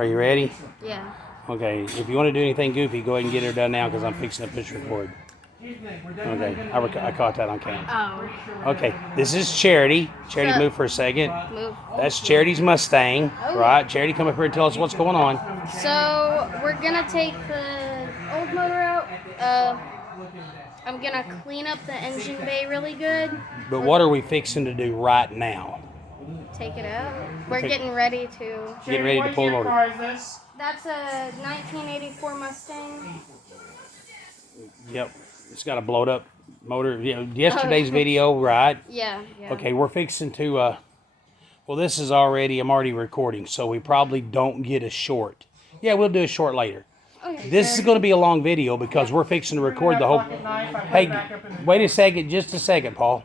Are you ready? Yeah. Okay, if you want to do anything goofy, go ahead and get her done now because I'm fixing to push record. Okay, I caught that on camera. Oh. Okay, this is Charity. Charity, move for a second. Move. That's Charity's Mustang, right? Charity, come up here and tell us what's going on. So we're gonna take the old motor out. I'm gonna clean up the engine bay really good. But what are we fixing to do right now? Take it out. We're getting ready to. Getting ready to pull the motor. That's a 1984 Mustang. Yep, it's got a blowed up motor. Yesterday's video, right? Yeah. Okay, we're fixing to. Well, this is already. I'm already recording, so we probably don't get a short. Yeah, we'll do a short later. Okay. This is going to be a long video because we're fixing to record the whole. Hey, wait a second, just a second, Paul.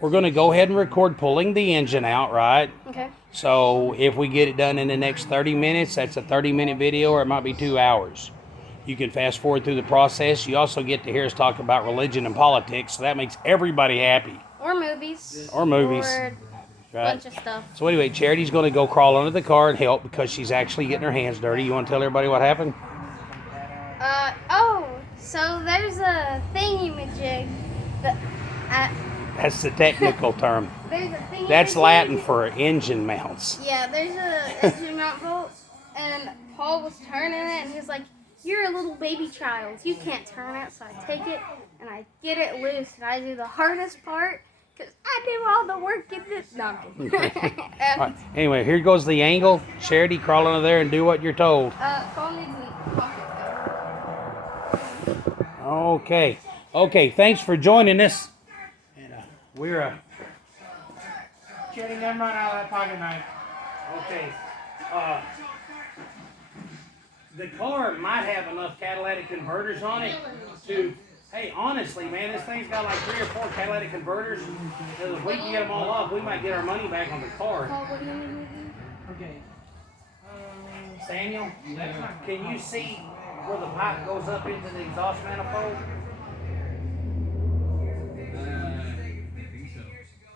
We're going to go ahead and record pulling the engine out, right? Okay. So if we get it done in the next 30 minutes, that's a 30-minute video, or it might be 2 hours. You can fast forward through the process. You also get to hear us talk about religion and politics, so that makes everybody happy. Or movies. Or movies. Or right? bunch of stuff. So anyway, Charity's going to go crawl under the car and help because she's actually getting her hands dirty. You want to tell everybody what happened? So there's a thingy-majig that... That's the technical term. There's a thingy-majig. That's Latin for engine mounts. Yeah, there's a engine mount bolt, and Paul was turning it, and he was like, "You're a little baby child. You can't turn it." So I take it, and I get it loose, and I do the hardest part, because I do all the work in this. No, I'm kidding. All right. Anyway, here goes the angle. Charity, crawl under there and do what you're told. Paul needs a pocket Okay. Okay, thanks for joining us. And we're Charity, never mind out of that pocket knife. okay. The car might have enough catalytic converters on it to. Hey, honestly, man, this thing's got like 3 or 4 catalytic converters. So if we can get them all off, we might get our money back on the car. Paul, what do you need me to do? Okay. Samuel, can you see where the pipe goes up into the exhaust manifold?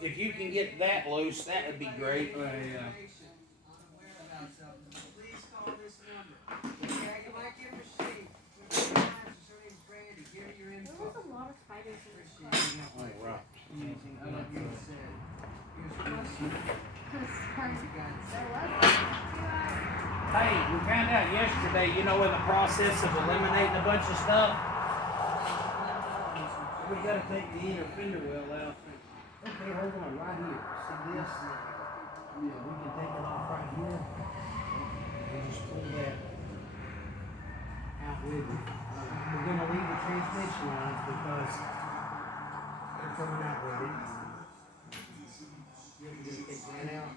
If you can get that loose, that would be great. Hey, we found out yesterday, in the process of eliminating a bunch of stuff, we got to take the inner fender well out. Okay, hold on, right here. See this? We can take it off right here and just pull that out with it. We're going to leave the transmission lines because they're coming out with it. You're going to take that out.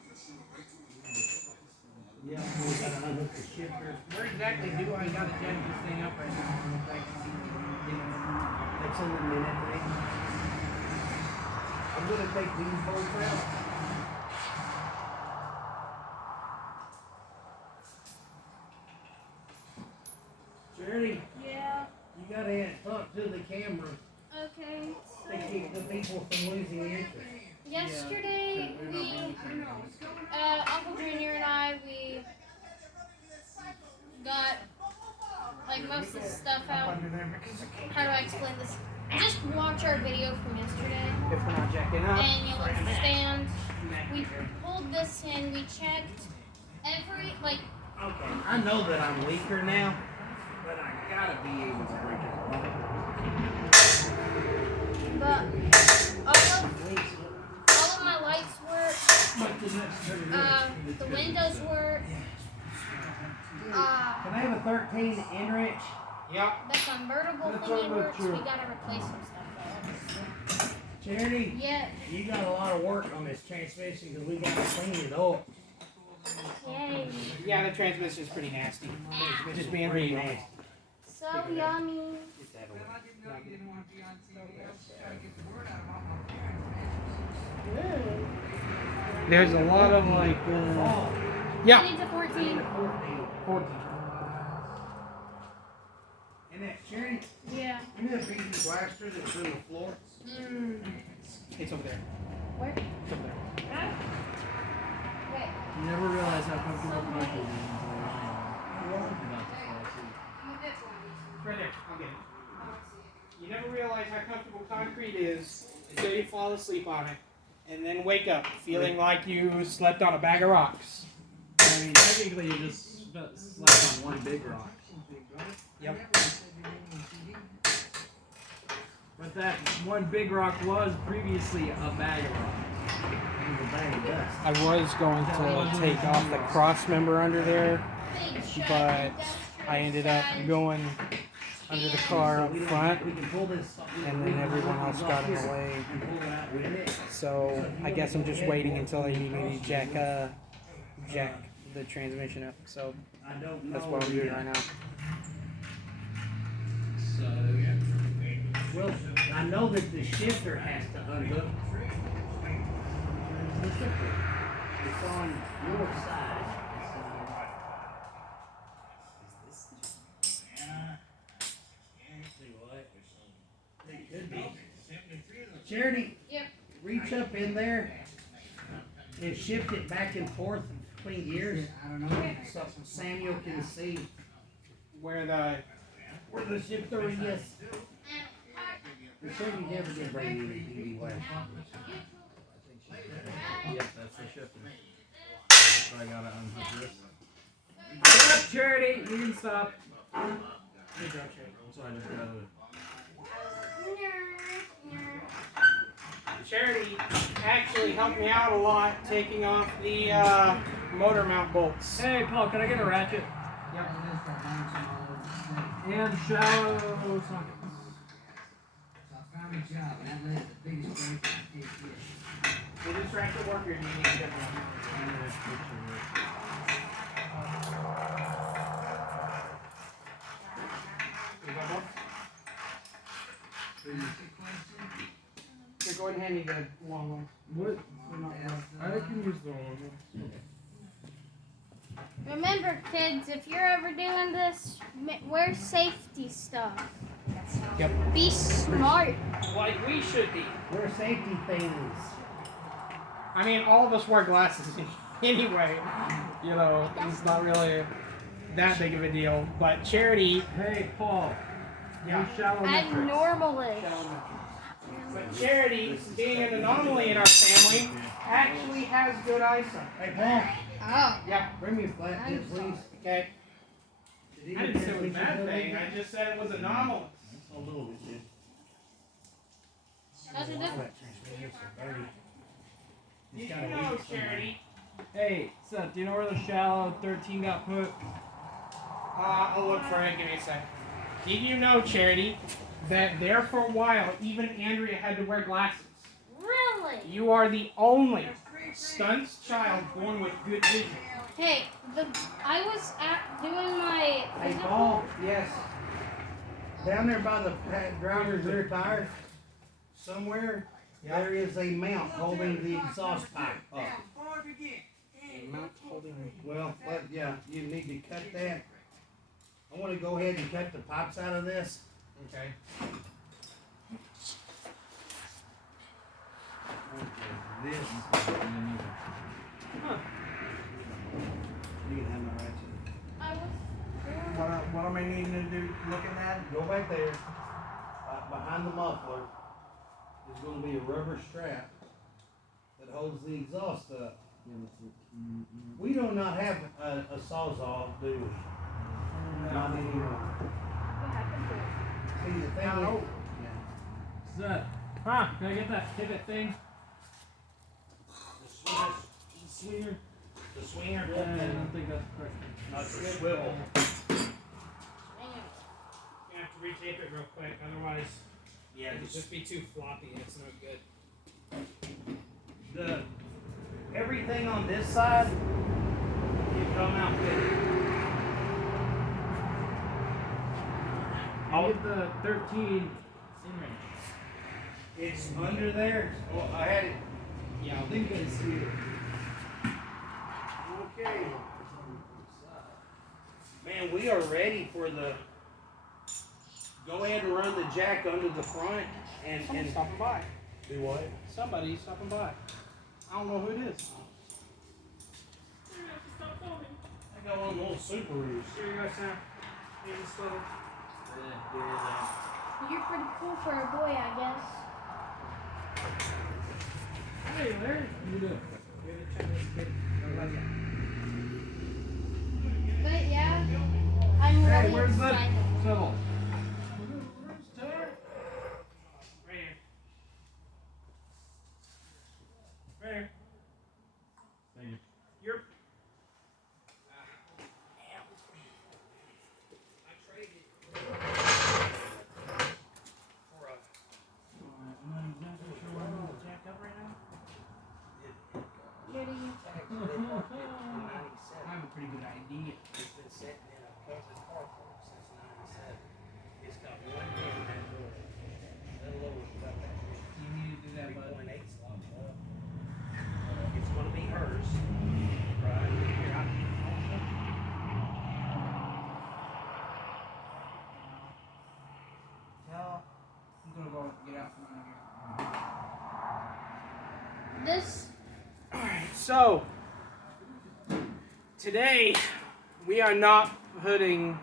Yeah, we got to unhook the shifter. Where exactly do I got to jack this thing up right now? That's in the minute thing. I'm going to take these bolts out. Charity, Yeah. you got to talk to the camera Okay. to keep the people from losing interest. Yesterday, Uncle Junior and I, we got, most of the stuff out. How do I explain this? Just watch our video from yesterday, If we're not jacking up. and you'll understand. We pulled this in, we checked every, Okay, I know that I'm weaker now, but I gotta be able to break it. but all of my lights work, the windows work, Can I have a 13 inch? Yep. the convertible thingy works. We gotta replace some stuff though. Charity, Yeah. you got a lot of work on this transmission because we got to clean it up. Yay. Yeah, the transmission's pretty nasty. Just being Pretty real. nasty. So yummy. There's a lot of Yeah. Needs a 14. 14. And that Charity, Yeah. you know the PV blaster that's in the floor? It's over there. Where? It's over there. Wait. You never realize how comfortable people are. how comfortable concrete is until you fall asleep on it. And then wake up feeling like you slept on a bag of rocks. I mean, technically you just slept on one big rock. Yep. But that one big rock was previously a bag of rocks. It was a bag of dust. I was going to take off the cross member under there, but I ended up going under the car up front, We can pull this. and then everyone else got in the way. And pull it out with it. So I guess I'm just waiting until they need me to jack the transmission up. So I don't know. that's what I'm doing right now. So, yeah. Well, I know that the shifter has to unhook. The shifter. It's on your side. It could be. Charity, Yep. reach up in there and shift it back and forth between gears. I don't know. So Samuel can see Where the shifter is. The Chevy never did bring any TV wire. Yep, that's the shifter. So I gotta unhook this. Stop, Charity! You can stop. So I just gotta. Charity actually helped me out a lot taking off the motor mount bolts. Hey, Paul, can I get a ratchet? Yep. And shallow sockets. Will this ratchet work or do you need a different one? You got both? Here, go ahead and hand me the long one. What? I can use the one. Remember, kids, if you're ever doing this, wear safety stuff. Yep. Be smart. Like we should be. We're safety things. I mean, all of us wear glasses anyway. You know, it's not really that big of a deal. But Charity, Hey, Paul. yeah. Shallow I'm metrics. normalish. But Charity, being an anomaly in our family, actually has good eyesight. Hey, Paul, Oh. Yeah. bring me a flat tip, please. Okay. I didn't say it was a bad thing. I just said it was anomalous. A little bit, dude. That's a different. Flat transmission, so dirty. Did It's you got a know, leak somewhere. Charity? Hey, Seth, do you know where the shallow 13 got put? I'll look for it. Give me a sec. Did you know, Charity, that there for a while, even Andrea had to wear glasses? Really? You are the only stunts child born with good vision. Hey, I was doing my Hey, physical. Paul, Yes. down there by the driver's rear tire, somewhere, there is a mount holding the exhaust pipe up. Mount holding. Well, yeah, you need to cut that. I want to go ahead and cut the pipes out of this. Okay. This. Huh. You can have my ratchet. I was. What am I needing to do? Looking at? Go back there. Behind the muffler is going to be a rubber strap that holds the exhaust up. We do not have a sawzall, do we? Not anymore. What happened to it? See, the thing No. Seth, Huh? can I get that pivot thing? the swinger. The swinger. Yeah, I don't think that's correct. Not the swivel. You have to retape it real quick, otherwise Yeah, it'll just be too floppy and it's no good. everything on this side, you come out with. I'll get the 13 inch. It's under there. Well, I had it. Yeah. I think I see it. Okay. Man, we are ready for the. Go ahead and run the jack under the front Somebody's stopping by. do what? Somebody's stopping by. I don't know who it is. I got one of those Subarus. Here you go, Sam. Here's this little. You're pretty cool for a boy, I guess. Hey, Larry. How you doing? You're the Chinese kid. I like it. But yeah, I'm really Hey, where's that excited. shovel? Right here. Right here. Thank you. You're. Where do you? I have a pretty good idea. It's been sitting in a cousin's car park since '97. It's got one in that door. Little over about that big. You need to do that, bud. 3.8 slots up. It's gonna be hers. Right here. I'm gonna go get out from under here. This. Alright, so today we are not putting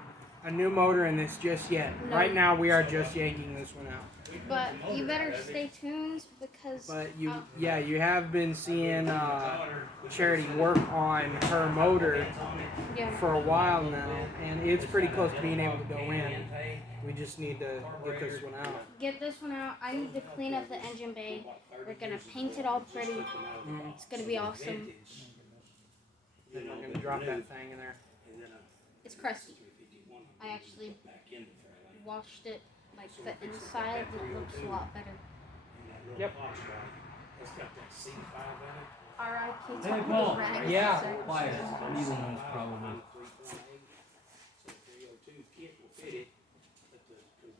a new motor in this just yet. No. Right now we are just yanking this one out. But you better stay tuned because. But you have been seeing Charity work on her motor Yeah. for a while now, and it's pretty close to being able to go in. We just need to get this one out. Get this one out. I need to clean up the engine bay. We're gonna paint it all pretty. It's gonna be awesome. Then I'm gonna drop that thing in there. It's crusty. I actually washed it, like the inside. It looks a lot better. Yep. R.I.P. Hey, Paul. Rags. Yeah. So- Quiet. Neither knows probably.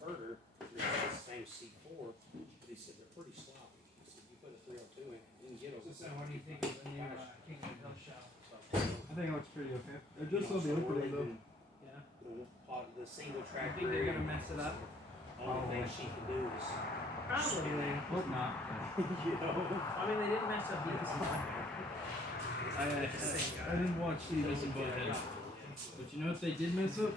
Converter, it's the same C4, but he said they're pretty sloppy. He said you put a 302 in, you can get over. So what do you think of the new King of the Hill shell? I think it looks pretty okay. I just saw the opening though. Yeah. The single I track. think they're gonna mess it up. Only thing she can do is. Probably. Hope not. You know. I mean, they didn't mess up because I didn't watch Beavis and Butthead. But you know what they did mess up?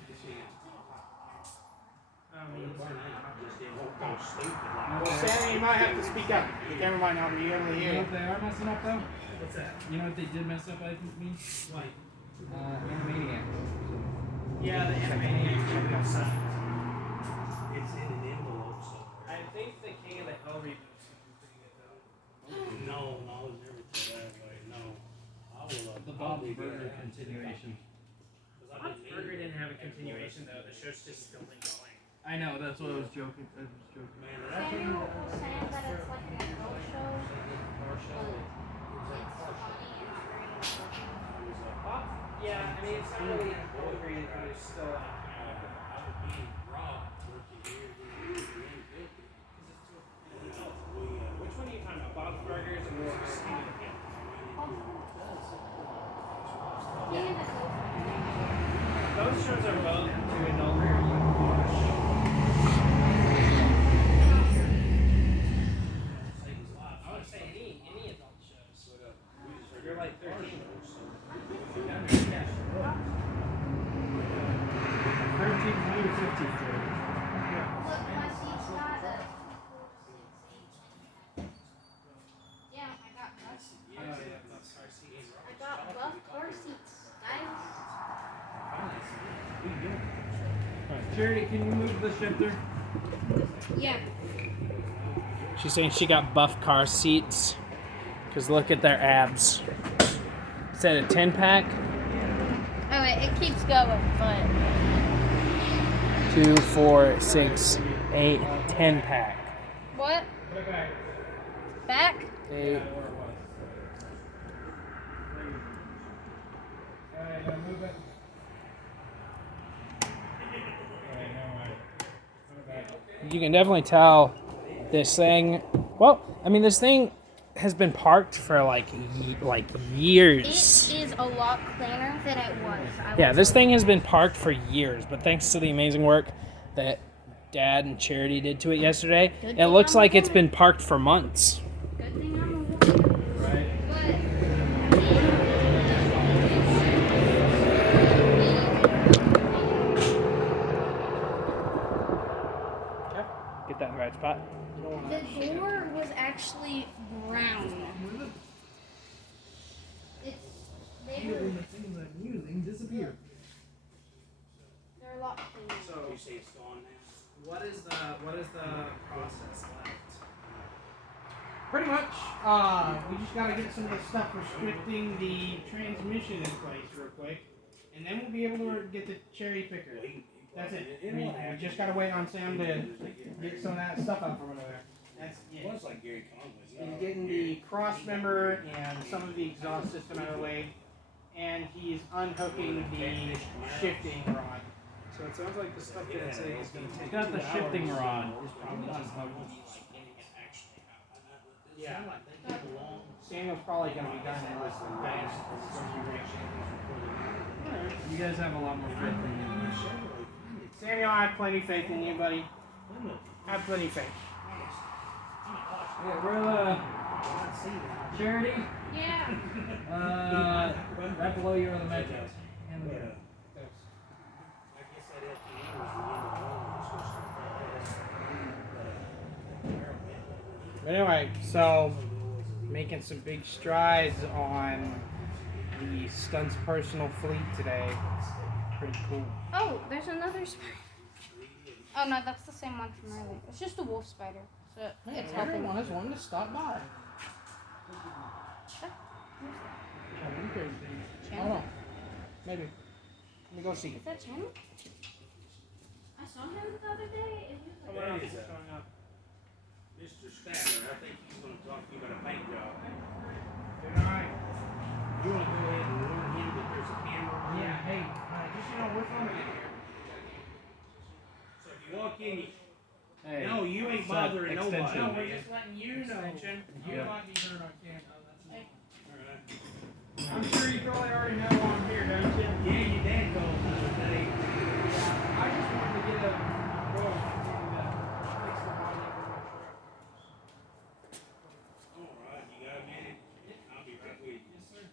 Well, Sammy, you might have to speak up. The camera might not be able to You hear know you. what they are messing up though? What's that? You know what they did mess up, I mean? What? Animaniac. Yeah, the Animaniacs should be outside. It's in an envelope, so. I think the King of the Hill reboot is pretty good though. No, it's never that way, no. I will, The Bob's Burger continuation. Bob's Burger didn't have a continuation though. The show's just still been going. I know, that's what I was joking. I was joking. Man, that Samuel was saying that it's like an adult show, but it's funny and very important. Bob, yeah, I mean it's not really appropriate, but it's still like. I would be robbed working here, Which one are you talking about? Bob's Burgers or King of the Hill? King of the Hill. Those shows are both too adult for you to watch. I would say any adult shows. You're like 13. 13 to 15. Look, my seat's got a. Yeah, I got buff car seats, guys. Alright, Charity, can you move the shifter? Yeah. She's saying she got buff car seats. Because look at their abs. Is that a 10-pack? Oh wait, it keeps going, but 2, 4, 6, 8, 10-pack. what? Back? 8. You can definitely tell this thing. Well, I mean, this thing has been parked for like years. It is a lot cleaner than it was. Yeah, this thing has been parked for years, but thanks to the amazing work that Dad and Charity did to it yesterday, Good it thing looks I'm a like it's woman. been parked for months. Good thing I'm a woman. Right. But actually brown. It's they were The things I'm using disappear. they're a lot cleaner. So You say it's gone now? what is the process left? Pretty much, we just gotta get some of the stuff restricting the transmission in place real quick, and then we'll be able to get the cherry picker. That's it. We just gotta wait on Sam to get some of that stuff out from under there. That's it. Well, it's like Gary Conway's. He's getting the cross member and some of the exhaust system out of the way, and he's unhooking the shifting rod. So it sounds like the stuff that it's saying is going to take Got the 2 hours. shifting rod. Yeah. Samuel's probably gonna be done in less than fast. You guys have a lot more faith than me. Samuel, I have plenty of faith in you, buddy. I have plenty of faith. Yeah, we're Charity. Yeah. Right below you are the metros. And the I guess that FDM was the end of the road. It's supposed to start But anyway, so making some big strides on the Stunts personal fleet today. Pretty cool. Oh, there's another spider. Oh no, that's the same one from earlier. It's just a wolf spider. So it's helping. Everyone is wanting to stop by. Hold on. Maybe. Let me go see. Is that Chandler? I saw him the other day and he was What like, is that? Mr. Statler, I think he's going to talk to you about a paint job. Good night. You want to go ahead and warn him that there's a camera? Yeah, hey, just so you know, we're filming it here. So if you walk in, Hey, no, you ain't it's not bothering extension. nobody. No, we're just letting you know. You Yeah. might be heard on camera. Alright. I'm sure you probably already know why I'm here, don't you? Yeah, your dad called the other day. I just wanted to get a roll and fix the body of my truck. Alright, you got a minute? I'll be right with you. Yes, sir.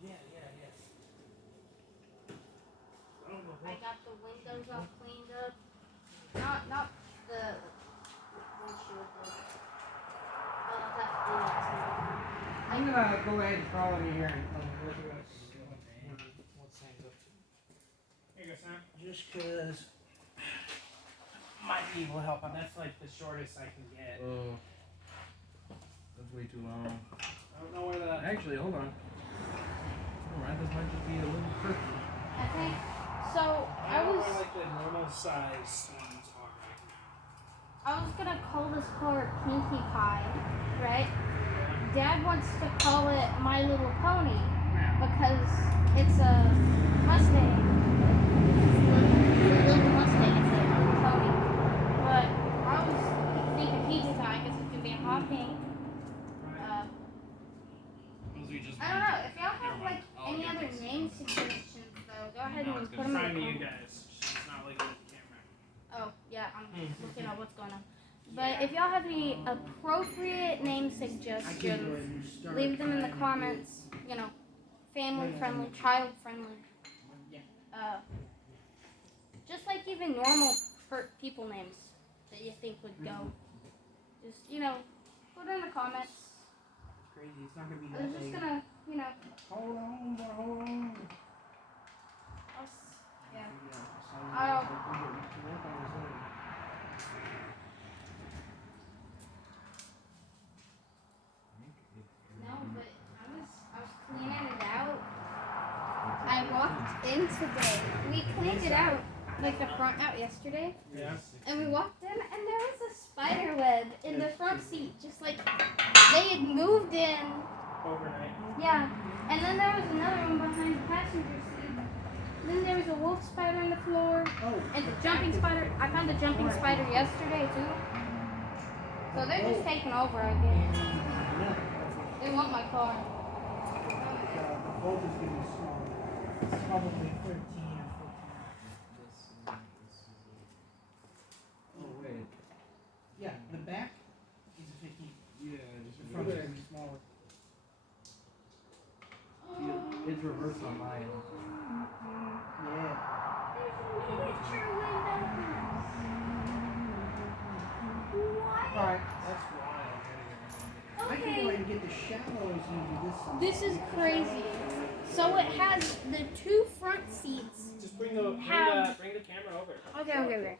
Yeah. I don't know I got the windows all cleaned up. Not the windshield, but that I'm gonna go ahead and crawl in here and look at what Sam's up to. Here you go, Sam. Just cause might be able to help out. That's like the shortest I can get. Oh, that's way too long. I don't know where the Actually, hold on. Alright, this might just be a little quirky. I think so. I don't know was where like the normal size ones are right now. I was gonna call this car Pinkie Pie, right? Dad wants to call it My Little Pony because it's a Mustang. It's a little Mustang instead of a pony. But I was thinking Pinkie Pie because it could be a hot pink. I don't know. If y'all have like any other name suggestions, though, go ahead and put them in the Trying to you comments. guys. It's not like on the camera. Oh, yeah, I'm looking at what's going on. But if y'all have any appropriate name suggestions, leave them in the comments. You know, family friendly, child friendly. Just like even normal people names that you think would go. Just, you know, put it in the comments. It's crazy. It's not gonna be I was just gonna, you know, Hold on. yeah. No, but I was cleaning it out. I walked in today. We cleaned it out, like the front out yesterday. Yeah. And we walked in and there was a spider web in the front seat, just like they had moved in. Overnight. Yeah. And then there was another one behind the passenger seat. Then there was a wolf spider on the floor. Oh. And the jumping spider. I found a jumping spider yesterday too. So they're just taking over, I guess. They want my car. The bolt is getting smaller. It's probably 13 or 14. Oh, wait. Yeah, the back is a 15. Yeah, The front is gonna be smaller. it's reversed on mine. Yeah. There's a miniature window. Alright. That's wild. I can go ahead and get the shallows into this one. This is crazy. So it has the two front seats. Just bring the Have- bring the camera over. Okay.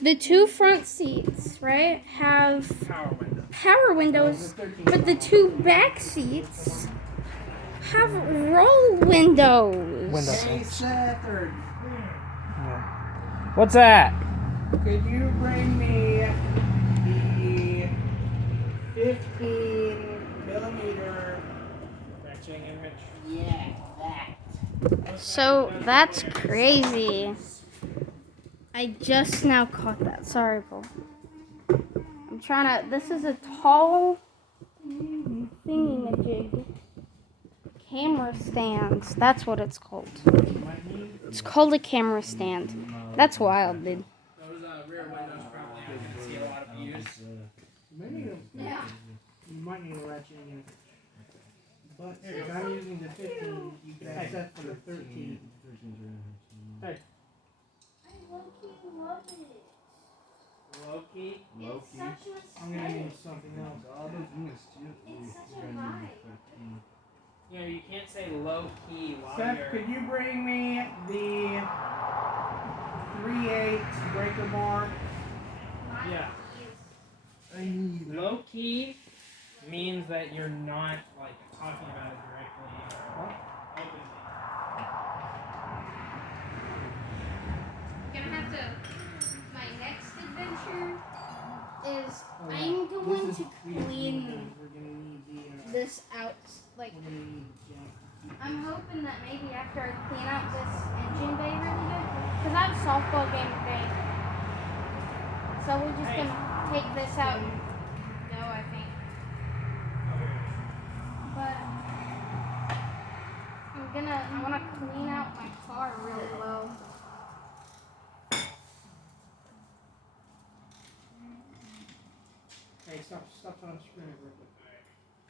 The two front seats, right, have Power windows. power windows, but the two back seats have roll windows. Hey, Seth, or What's that? could you bring me the 15mm? Ratcheting and wrench. Yeah, that. So that's crazy. I just now caught that. Sorry, Paul. I'm trying to. This is a tall thingy-majig. Camera stand. That's what it's called. It's called a camera stand. That's wild, dude. Those rear windows probably aren't going to see a lot of views. Yeah. You might need a ratchet in it. But if I'm using the 15, you can add that for the 13. Hey. I low-key love it. Low key. It's such a I'm gonna need something else. It's such a vibe. You know, you can't say low key while Seth, you're. could you bring me the 3/8 breaker bar? Yeah. I need Low key means that you're not like talking about it directly or openly. I'm gonna have to. My next adventure is I'm going to clean We're gonna need the. this out. Like, We're gonna need jack. I'm hoping that maybe after I clean out this engine bay really good, because I have a softball game today. So we're just gonna take this out and go, I think. But I wanna clean out my car really well. Hey, stop on screen real quick.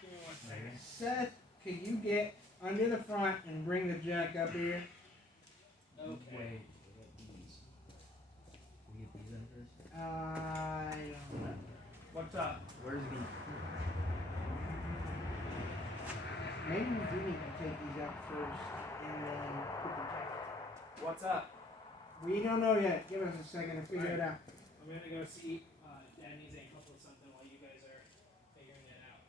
Give me 1 second. Seth, can you get under the front and bring the jack up here? Okay. I don't know. What's up? Where's he? Maybe we do need to take these out first and then put the jack. What's up? We don't know yet. Give us a second to figure it out. I'm gonna go see Danny's ankle with something while you guys are figuring it out.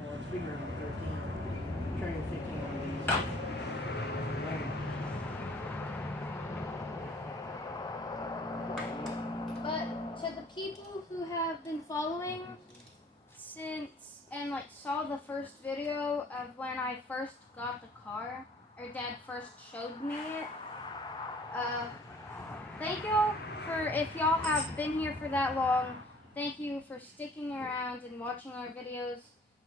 Well, it's bigger than 13. Turning 15 on these. But to the people who have been following since and like saw the first video of when I first got the car, or Dad first showed me it, thank y'all for, if y'all have been here for that long, thank you for sticking around and watching our videos.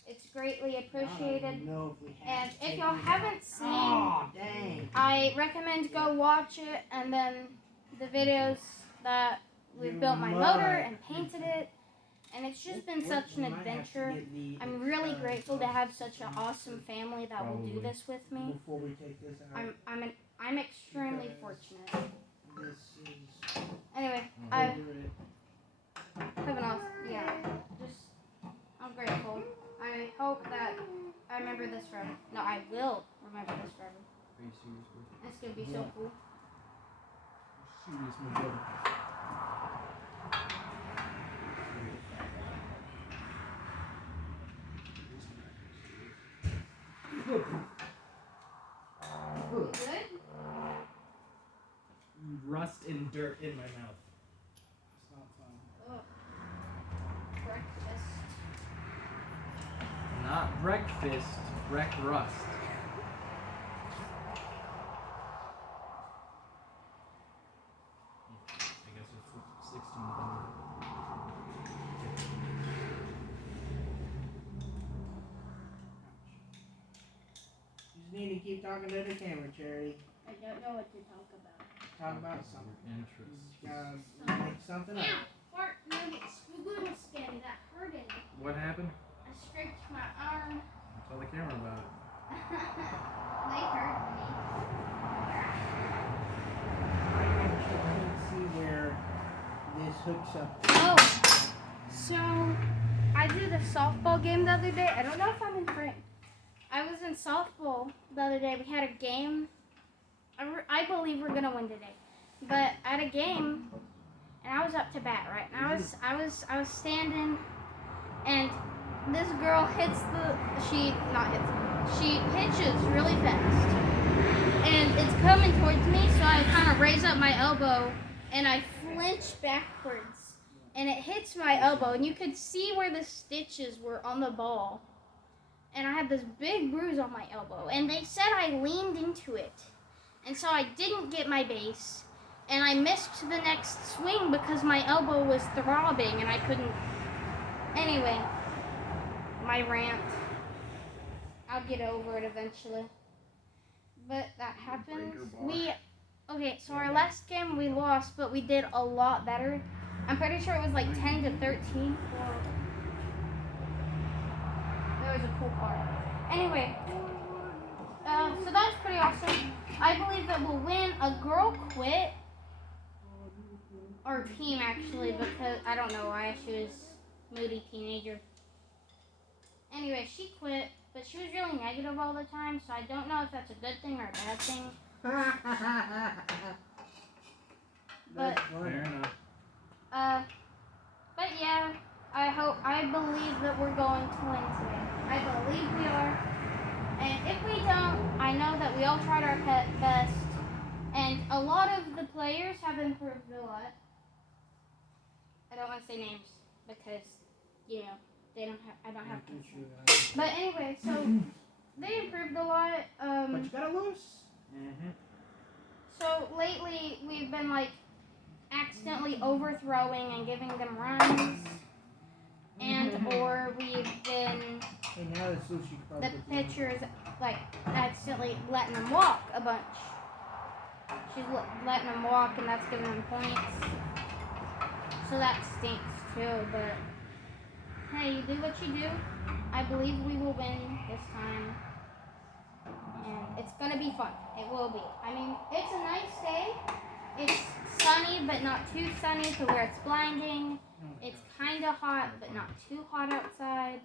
It's greatly I don't appreciated. even know if we have And to if take y'all these haven't out. seen, Oh, dang. I recommend go watch it, and then the videos that we've You built my might. motor and painted it, and it's just been such an We might have to adventure. get the, I'm really grateful to have such an awesome family that will do this with me. Before we take this out. I'm extremely fortunate. This is. Anyway, I have an awesome, I'm grateful. I hope that I remember this forever. No, I will remember this forever. Are you serious? It's gonna be so cool. Serious, my brother. Good? Rust and dirt in my mouth. It's not fun. Ugh. Breakfast. Not breakfast, wreck rust. I guess it's 16. You just need to keep talking to the camera, Charity. I don't know what to talk about. Talk about something. Interest. You gotta make something up. Ow! Fart nuggets. Spoon skin. That hurted. What happened? I scraped my arm. Tell the camera about it. They hurt me. I can't see where hooks up. Oh, so I did a softball game the other day. I don't know if I'm in frame. I was in softball the other day. We had a game. I believe we're gonna win today. But at a game, and I was up to bat, right? And I was standing, and this girl she pitches really fast, and it's coming towards me. So I kind of raise up my elbow, and I flinch backwards, and it hits my elbow, and you could see where the stitches were on the ball, and I had this big bruise on my elbow, and they said I leaned into it, and so I didn't get my base, and I missed the next swing because my elbow was throbbing, and I couldn't. Anyway, my rant. I'll get over it eventually. But that happened. Okay, so our last game we lost, but we did a lot better. I'm pretty sure it was like 10-13. That was a cool part. Anyway, so that was pretty awesome. I believe that we'll win. A girl quit. Our team actually, because I don't know why, she was a moody teenager. Anyway, she quit, but she was really negative all the time, so I don't know if that's a good thing or a bad thing. But Fair enough. but yeah, I believe that we're going to win today. I believe we are. And if we don't, I know that we all tried our best, and a lot of the players have improved a lot. I don't want to say names because, you know, I don't have to. But anyway, so they improved a lot. But you gotta lose. Mm-hmm. So lately we've been like accidentally overthrowing and giving them runs, and or we've been Hey, now the sushi the pitchers like accidentally letting them walk a bunch. She's letting them walk, and that's giving them points. So that stinks too, but hey, you do what you do. I believe we will win this time. And it's gonna be fun. It will be. I mean, it's a nice day. It's sunny, but not too sunny to where it's blinding. It's kinda hot, but not too hot outside.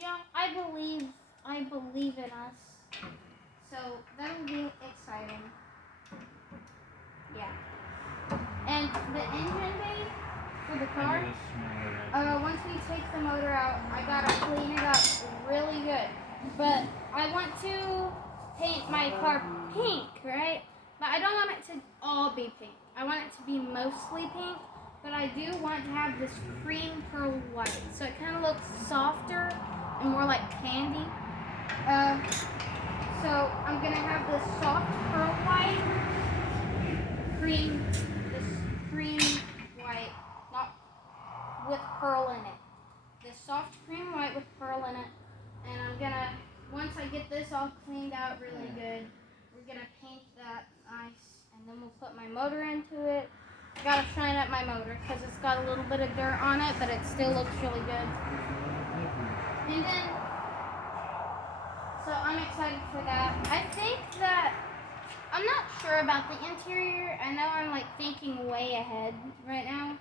Yeah, I believe in us. So that'll be exciting. Yeah. And the engine bay for the car, once we take the motor out, I gotta clean it up really good. But I want to paint my car pink, right? But I don't want it to all be pink. I want it to be mostly pink, but I do want to have this cream pearl white. So it kind of looks softer and more like candy. So I'm gonna have this soft pearl white, cream white, not with pearl in it. This soft cream white with pearl in it. And I'm gonna, once I get this all cleaned out really good, we're gonna paint that nice, and then we'll put my motor into it. I gotta shine up my motor because it's got a little bit of dirt on it, but it still looks really good. And then, so I'm excited for that. I think that, I'm not sure about the interior. I know I'm like thinking way ahead right now.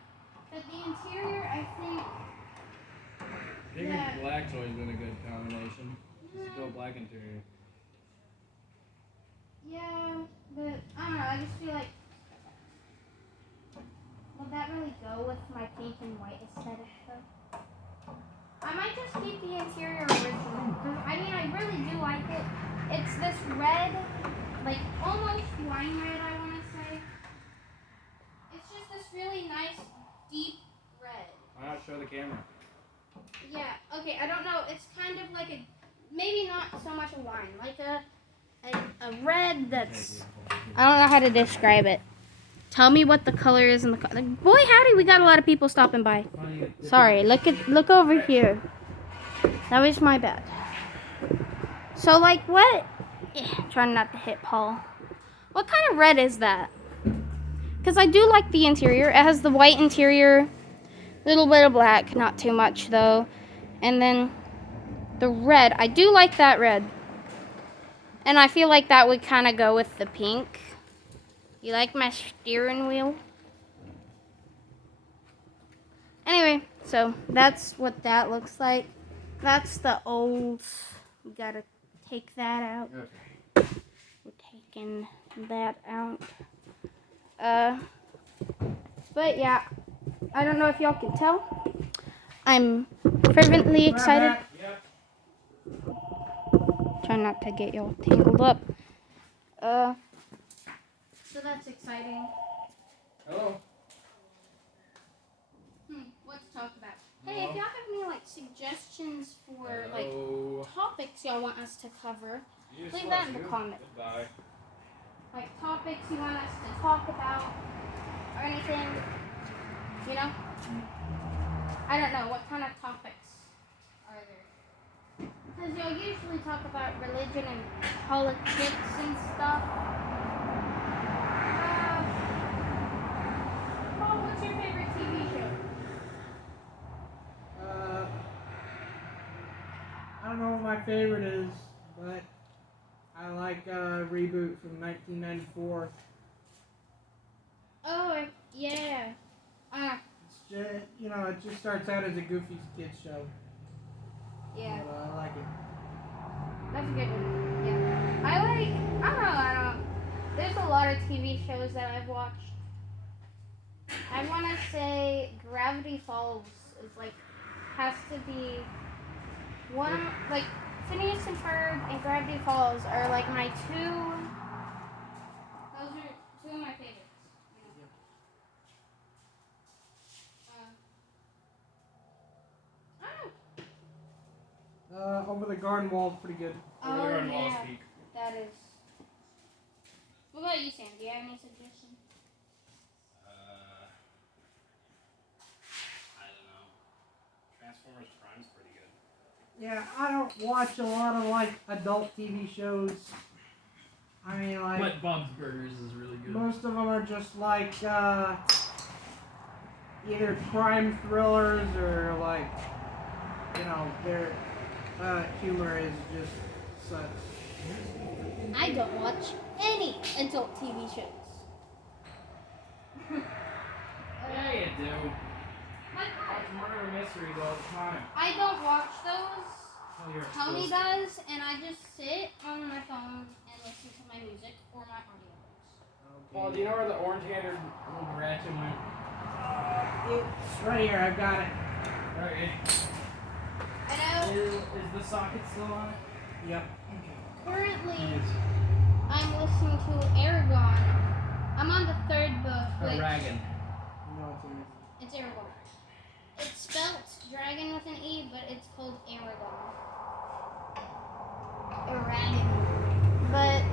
But the interior, I think, Pink and black's always been a good combination. Just go black interior. yeah, but I don't know, I just feel like, will that really go with my pink and white aesthetic though? I might just keep the interior original, because I mean, I really do like it. It's this red, like almost wine red, I want to say. It's just this really nice, deep red. Why not show the camera? Yeah, okay, I don't know, it's kind of like a, maybe not so much a wine, like a red that's, I don't know how to describe it. Tell me what the color is in the car. Boy, howdy, we got a lot of people stopping by. Sorry, look over here. That was my bad. So, like, what? Trying not to hit Paul. What kind of red is that? Because I do like the interior. It has the white interior, little bit of black, not too much though. And then the red, I do like that red. And I feel like that would kind of go with the pink. You like my steering wheel? Anyway, so that's what that looks like. That's the old. We gotta take that out. Okay. We're taking that out. But yeah, I don't know if y'all can tell. I'm fervently excited. Yep. Try not to get y'all tangled up. So that's exciting. Hello. What to talk about? Hey, if y'all have any like suggestions for like Hello. topics y'all want us to cover, You just leave love that in the you. comments. Goodbye. Like topics you want us to talk about or anything, you know? I don't know, what kind of topics are there? Because y'all usually talk about religion and politics and stuff. Paul, what's your favorite TV show? I don't know what my favorite is, but I like Reboot from 1994. Oh, yeah. It's just, it just starts out as a goofy kids show. Yeah. But, I like it. That's a good one. Yeah. I don't. There's a lot of TV shows that I've watched. I want to say Gravity Falls is has to be one, Phineas and Ferb and Gravity Falls are my two, those are two of my favorites. I don't know. Over the Garden Wall is pretty good. Over the Oh, Garden Wall yeah. speak. That is. What about you, Sam? Do you have any suggestions? I don't know. Transformers Prime's pretty good. Yeah, I don't watch a lot of adult TV shows. I mean, But Bob's Burgers is really good. most of them are just either crime thrillers or their humor is just such. I don't watch any adult TV shows. Yeah, you do. Like what? Watch murder mysteries all the time. I don't watch those. Oh, you're Tony supposed to. does, and I just sit on my phone and listen to my music or my audiobooks. Paul, do you know where the orange-handed little ratchet went? It's right here. I've got it. Right. I know. Is the socket still on it? Yep. Currently, I'm listening to Aragon. I'm on the third book, which Aragon. No, it's it's Aragon. It's spelt dragon with an E, but it's called Aragon. Aragon. But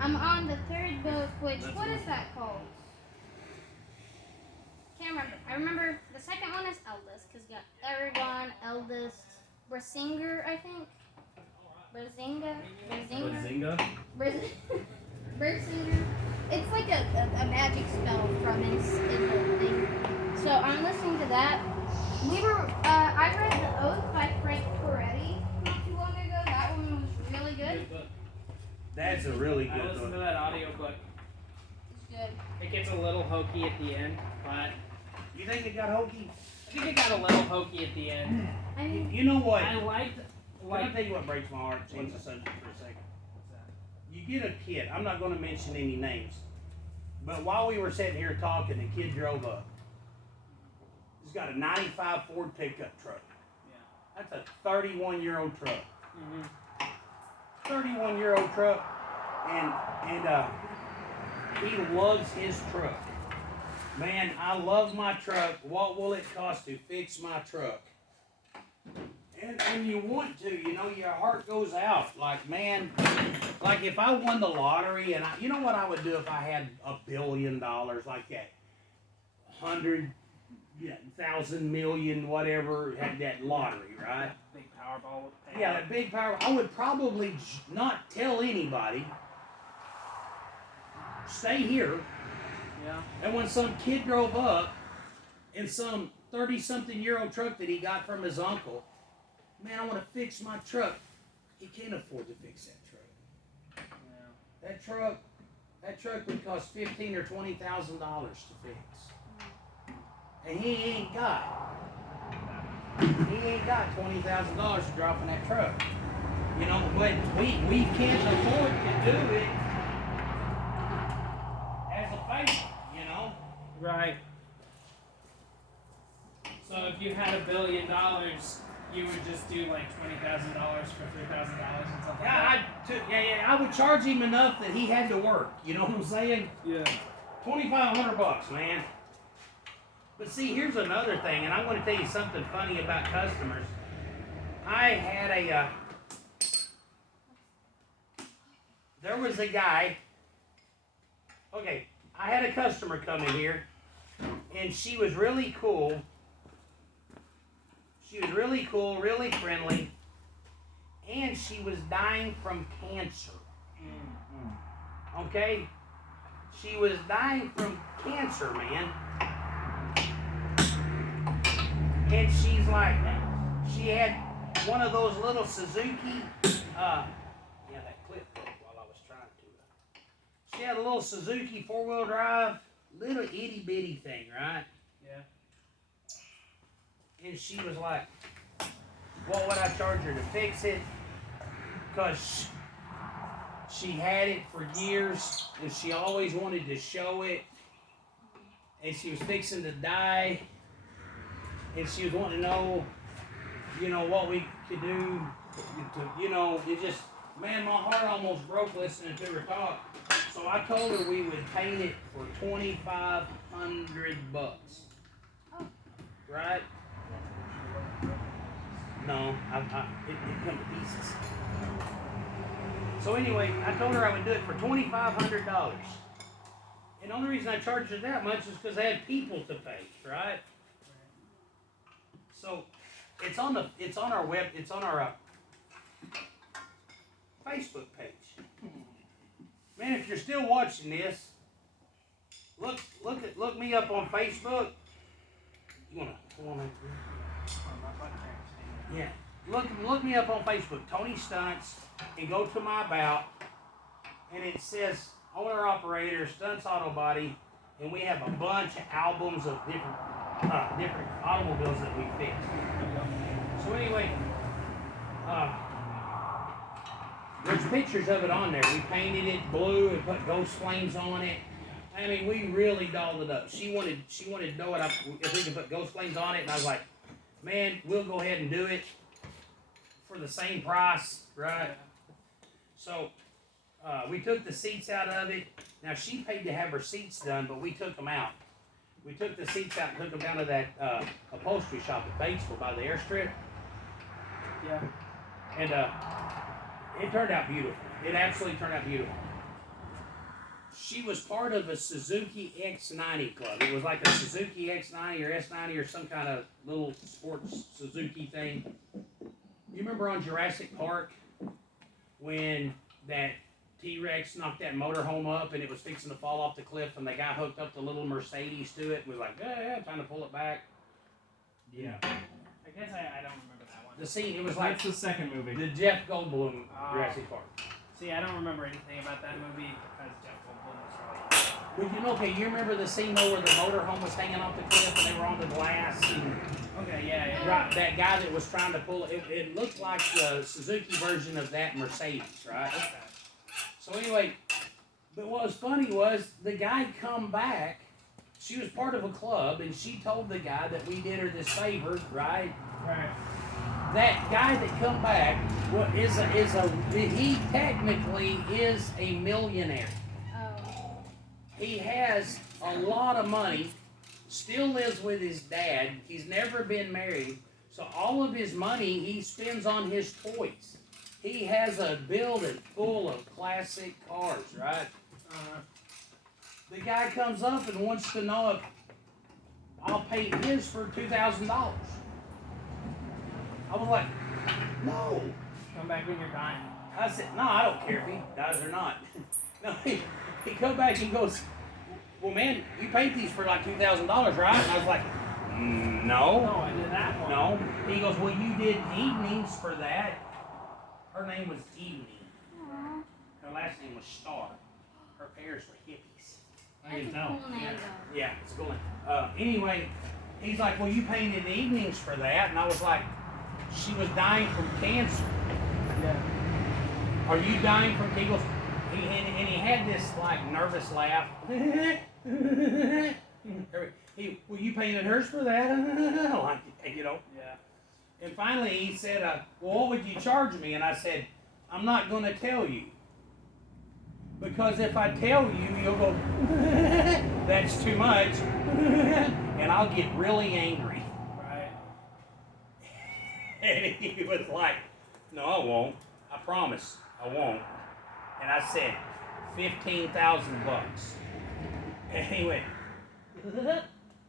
I'm on the third book, which, what is that called? Can't remember. I remember the second one is Eldest, because you got Aragon, Eldest, Brasinger, I think. Brazinga? Bersinger. It's like a magic spell from his thing. So I'm listening to that. I read The Oath by Frank Peretti not too long ago. That one was really good. That's a really I good listened to one. that audiobook. It's good. It gets a little hokey at the end, but You think it got hokey? I think it got a little hokey at the end. I mean, You know what? I liked, Let me tell you what breaks my heart. Change the subject for a second. You get a kid. I'm not going to mention any names, but while we were sitting here talking, the kid drove up. He's got a '95 Ford pickup truck. Yeah. That's a 31-year-old truck. Mm-hmm. 31-year-old truck, and he loves his truck. Man, I love my truck. What will it cost to fix my truck? And you want to, your heart goes out. Man, if I won the lottery, and you know what I would do if I had $1 billion like that, 100,000 million, whatever, had that lottery, right? Big Powerball. Yeah, that big power. I would probably not tell anybody. Stay here. Yeah. And when some kid drove up in some 30-something-year-old truck that he got from his uncle, man, I want to fix my truck. He can't afford to fix that truck. Yeah. That truck would cost $15,000 or $20,000 to fix. And he ain't got $20,000 to drop in that truck. You know, but we can't afford to do it as a favor, you know? Right. So if you had $1 billion, you would just do like $20,000 for $3,000 and something I would charge him enough that he had to work. You know what I'm saying? Yeah. $2,500, man. But see, here's another thing, and I want to tell you something funny about customers. I had there was a guy. Okay, I had a customer come in here, and she was really cool. She was really cool, really friendly, and she was dying from cancer. Okay? She was dying from cancer, man. And she's like, she had one of those little Suzuki, that clip broke while I was trying to. She had a little Suzuki 4-wheel drive, little itty bitty thing, right? Yeah. And she was like, what would I charge her to fix it? Because she had it for years, and she always wanted to show it. And she was fixing to die. And she was wanting to know, you know, what we could do to, you know, it just, man, my heart almost broke listening to her talk. So I told her we would paint it for $2,500. Right? No, it come to pieces. So anyway, I told her I would do it for $2,500. And the only reason I charged her that much is because I had people to pay, right? So it's on our Facebook page. Man, if you're still watching this, look me up on Facebook. You wanna yeah. Look me up on Facebook, Tony Stunts, and go to my about, and it says owner operator Stunts Auto Body, and we have a bunch of albums of different automobiles that we fix. So anyway, there's pictures of it on there. We painted it blue and put ghost flames on it. I mean, we really dolled it up. She wanted to know if we could put ghost flames on it, and I was like, man, we'll go ahead and do it for the same price, right? So we took the seats out of it. Now she paid to have her seats done, but we took them out. We took the seats out and took them down to that upholstery shop at Batesville by the airstrip. Yeah. And it turned out beautiful. It absolutely turned out beautiful. She was part of a Suzuki X90 club. It was like a Suzuki X90 or S90 or some kind of little sports Suzuki thing. You remember on Jurassic Park when that T-Rex knocked that motorhome up and it was fixing to fall off the cliff and the guy hooked up the little Mercedes to it and was like, yeah, trying to pull it back? Yeah. I guess I don't remember that one. The scene, it was like That's the second movie. the Jeff Goldblum Jurassic Park. See, I don't remember anything about that movie because Jeff Goldblum was really... But okay, you remember the scene though where the motorhome was hanging off the cliff and they were on the glass? And, okay, yeah. right, that guy that was trying to pull it, it looked like the Suzuki version of that Mercedes, right? Okay. So anyway, but what was funny was the guy come back. She was part of a club, and she told the guy that we did her this favor, right? Right. That guy that come back he technically is a millionaire. Oh. He has a lot of money, still lives with his dad. He's never been married, so all of his money he spends on his toys. He has a building full of classic cars, right? The guy comes up and wants to know if I'll pay his for $2,000. I was like, no. Come back when you're dying. I said, no, I don't care if he dies or not. No, he come back and goes, well, man, you paid these for like $2,000, right? And I was like, no. No, I did that one. No. He goes, well, you did evenings for that. Her name was Evening. Aww. Her last name was Star. Her parents were hippies. I can That's a tell. cool name though. Yeah, it's cool. Anyway, he's like, well, you paint in the evenings for that. And I was like, she was dying from cancer. Yeah. Are you dying from giggles? And he had this like nervous laugh. Well, you painted hers for that? Like, you know. Yeah. And finally he said, well, what would you charge me? And I said, I'm not going to tell you. Because if I tell you, you'll go, that's too much. And I'll get really angry. Right. And he was like, no, I won't. I promise, I won't. And I said, $15,000. And he went,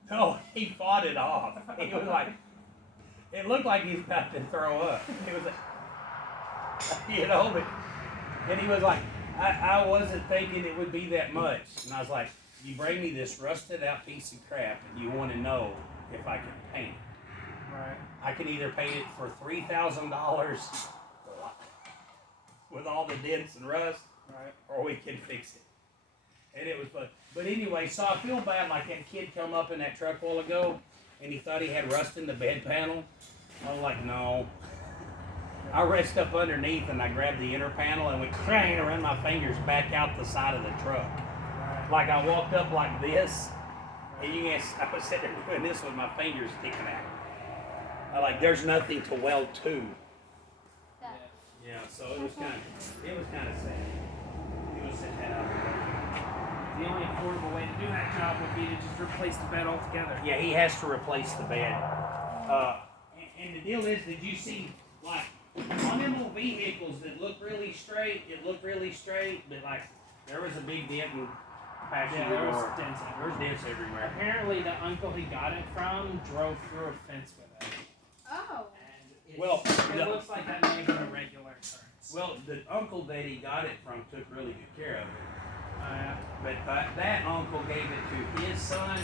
no, he fought it off. He was like, it looked like he was about to throw up. He was like, you know, but, and he was like, I wasn't thinking it would be that much. And I was like, you bring me this rusted out piece of crap and you want to know if I can paint it. Right. I can either paint it for $3,000 with all the dents and rust, Right. or we can fix it. And it was fun. But anyway, so I feel bad, like that kid come up in that truck a while ago and he thought he had rust in the bed panel. I was like, no. I reached up underneath and I grabbed the inner panel and went clang and ran my fingers back out the side of the truck. Right. Like I walked up like this, and you guys, I was sitting there doing this with my fingers sticking out. I like, there's nothing to weld to. Yeah, so it was kind of sad. He was sitting that out there. The only affordable way to do that job would be to just replace the bed altogether. Yeah, he has to replace the bed. And the deal is, did you see, like, on them old vehicles that look really straight, but like, there was a big dent in passenger Yeah, there was door. dents There everywhere. was dents everywhere. Apparently, the uncle he got it from drove through a fence with it. Oh. And Well, it looks like that may have been a regular occurrence. Well, the uncle that he got it from took really good care of it. Yeah. But that uncle gave it to his son,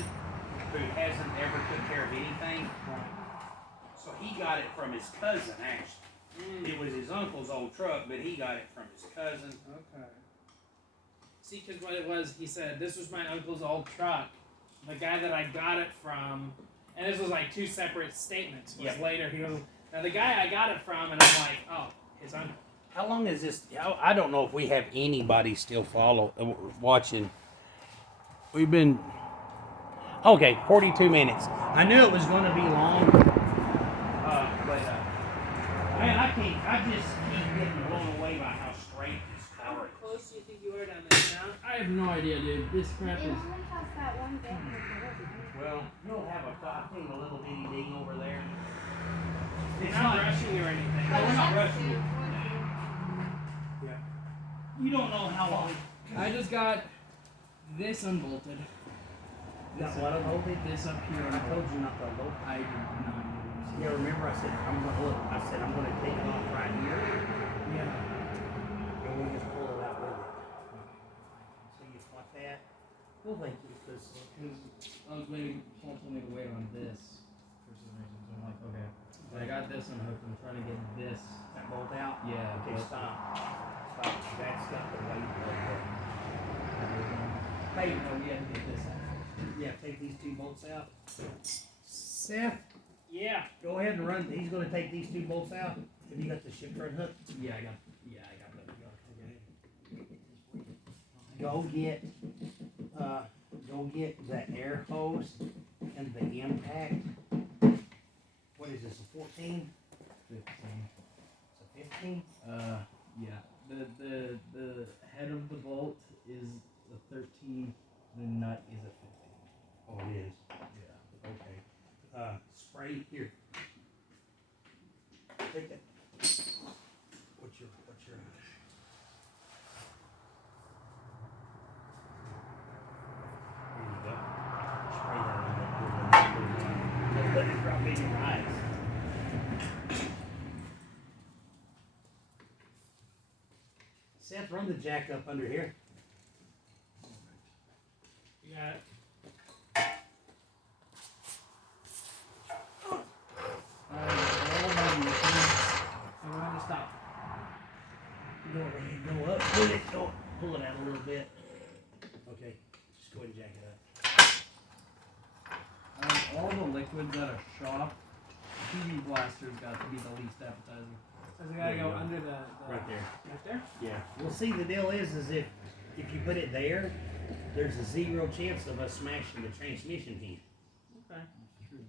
who hasn't ever took care of anything. So he got it from his cousin, actually. It was his uncle's old truck, but he got it from his cousin. Okay. See, because what it was, he said, this was my uncle's old truck. The guy that I got it from, and this was like two separate statements. Was Yep. later, he goes, now the guy I got it from, and I'm like, oh, his uncle. How long is this? I don't know if we have anybody still watching. We've been, okay, 42 minutes. I knew it was going to be long, but man, I just keep getting blown away by how straight this How car is. close do you think you were down there now? I have no idea, dude. This crap It is. only has that one bed in the building. Well, you'll have I think a little bitty ding over there. It's It's not not. rushing you or anything. No, we're not Would rushing you? you. You don't know how long. I just got this unbolted. Got what unbolted? This up here. I told you not to unbolt. I did not. Yeah, remember I said I'm gonna take it off right here, Yeah. and we just pull it out with it. So you like that? Well, thank you, because I was waiting. Paul told me to wait on this for some reason. So I'm like, okay. But I got this unhooked. I'm trying to get this. that bolt out. Yeah. Okay, but- stop. That's got the weight of it. Hey, no, we have to get this out. Yeah, take these two bolts out. Seth, Yeah. go ahead and run. He's gonna take these two bolts out. Have you got the ship run hook? Yeah, I got that. Go get the air hose and the impact. What is this, a 14? 15. It's a 15? Yeah. The head of the bolt is a 13. The nut is a 15. Oh, it is. Yeah. Okay. Spray here. Take that. What's your? Here you go. Spray that on that. Let it drop in your eyes. Seth, run the jack up under here. You got it. I'm going to stop. Go ahead, go up, pull it out a little bit. Okay, just go ahead and jack it up. all the liquids at a shop, PB Blaster's got to be the least appetizing. So we gotta There you go go. under the Right there. right there. Yeah. Well, see, the deal is if you put it there, there's a 0 chance of us smashing the transmission head. Okay. That's true.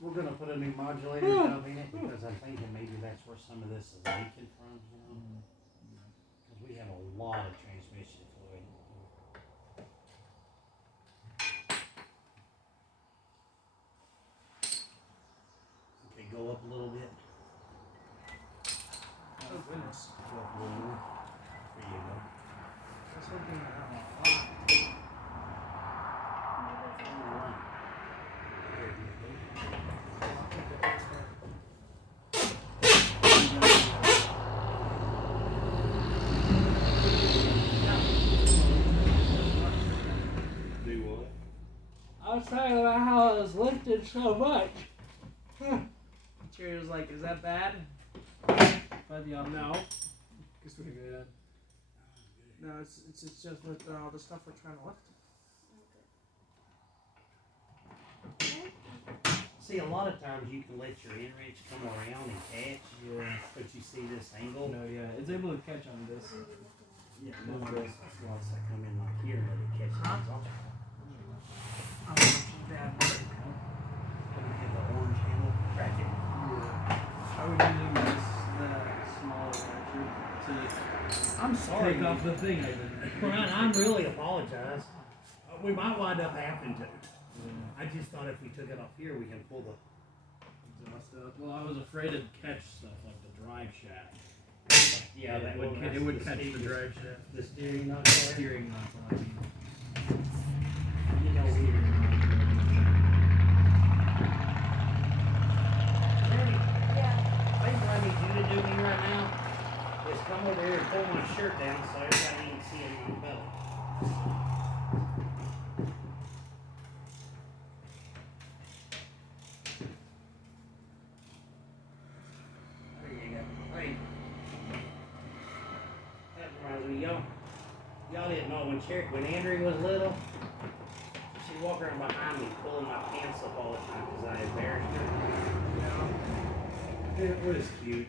We're gonna put a new modulator valve in it because I'm thinking maybe that's where some of this is leaking from, you know? Because we have a lot of transmission fluid. Okay, go up a little bit. Oh goodness. Go up a little more. There you go. That's something I don't know. Alright. There you go. Do what? I was talking about how I was lifted so much. Cherry was like, "Is that bad?" By the opposite. No. It's pretty good. No, it's just with all the stuff we're trying to lift. See, a lot of times you can let your inwrench come around and catch, Yeah. but you see this angle. No, yeah. It's able to catch on this. Yeah, no, this slots that come in like here, but it catches Huh? off. I don't know if she's bad, but Let me hit the orange handle, crack it. I would using this, the smaller ratchet, to I'm sorry. take off the thing I did. Brian, I'm really apologize. We might wind up having to. I just thought if we took it off here, we can pull the. Exhaust up. Well, I was afraid it'd catch stuff like the drive shaft. Yeah, that it would catch the drive shaft. The steering knuckle. The steering knuckle, I mean. You know, we. Yeah. Thing I need you to do me right now is come over here and pull my shirt down so everybody can see it in my belly. There you go. Hey. That reminds me, y'all didn't know when Andrew was little, she'd walk around behind me pulling my pants up all the time because I embarrassed her. It was cute.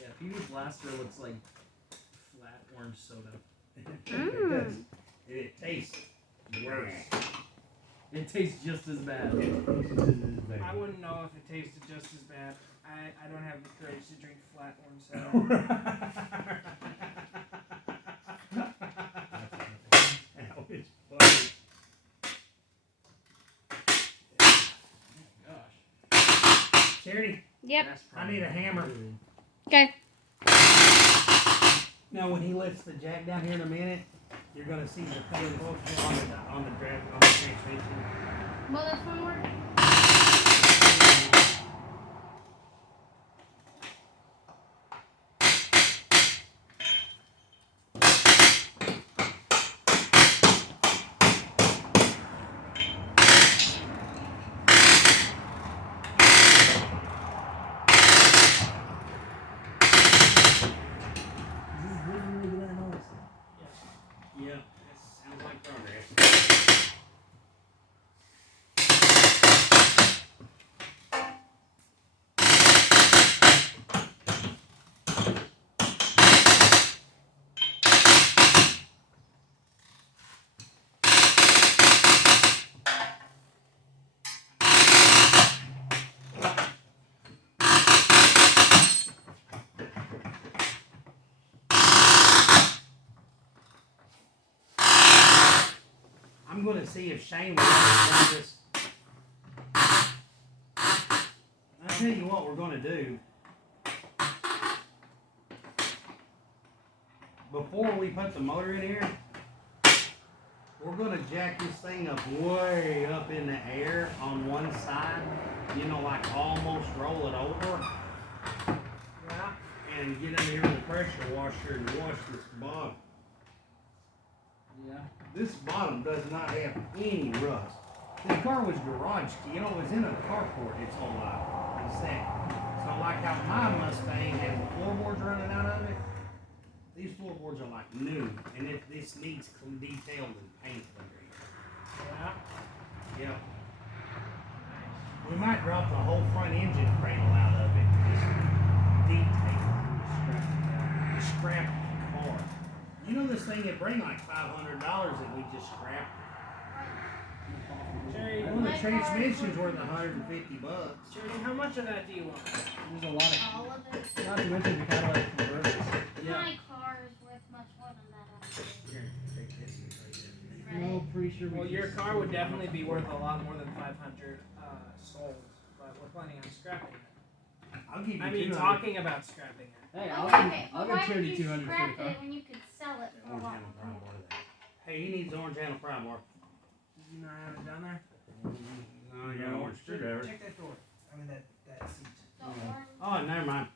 Yeah, PB Blaster looks like flat orange soda. It does. And it tastes worse. It tastes just as bad. I wouldn't know if it tasted just as bad. I don't have the courage to drink flat orange soda. That was funny. Gosh. Charity, Yep. That's I need a hammer. Okay. Now when he lets the jack down here in a minute, you're gonna see the thing on the transmission. Will this one work? Yeah, that sounds like progress. I'm gonna see if Shane will let this. I'll tell you what we're gonna do. Before we put the motor in here, we're gonna jack this thing up way up in the air on one side, you know, like almost roll it over, Yeah. and get in here with a pressure washer and wash this bottom. Yeah. This bottom does not have any rust. This car was garage key, you know, it was in a carport its whole life. It's that. So So like how my Mustang has the floorboards running out of it, these floorboards are like new, and this needs detailed and painted under here. Yeah. Yep. We might drop the whole front engine cradle out of it, just detail the scrap car. You know this thing would bring like $500 if we just scrapped it. Jerry, Well, the transmission's worth $150. Jerry, how much of that do you want? There's a lot of, All of it. not to mention the Cadillac converters. My car is worth much more than that. Actually. Here, take this and trade it. Right? No, pretty sure. Well, your car would definitely be worth a lot more than 500 sold, but we're planning on scrapping it. I'll give you I mean, 200. talking about scrapping it. Hey, Well, I'll why give would Charity you 200 for scrap the car. it when you could sell it for a Orange lot handle pry more? bar of that. Hey, he needs orange handle pry bar. Did you not have it down there? No, I got an orange screwdriver. Check that door. I mean, that seat. The orange. Oh, never mind.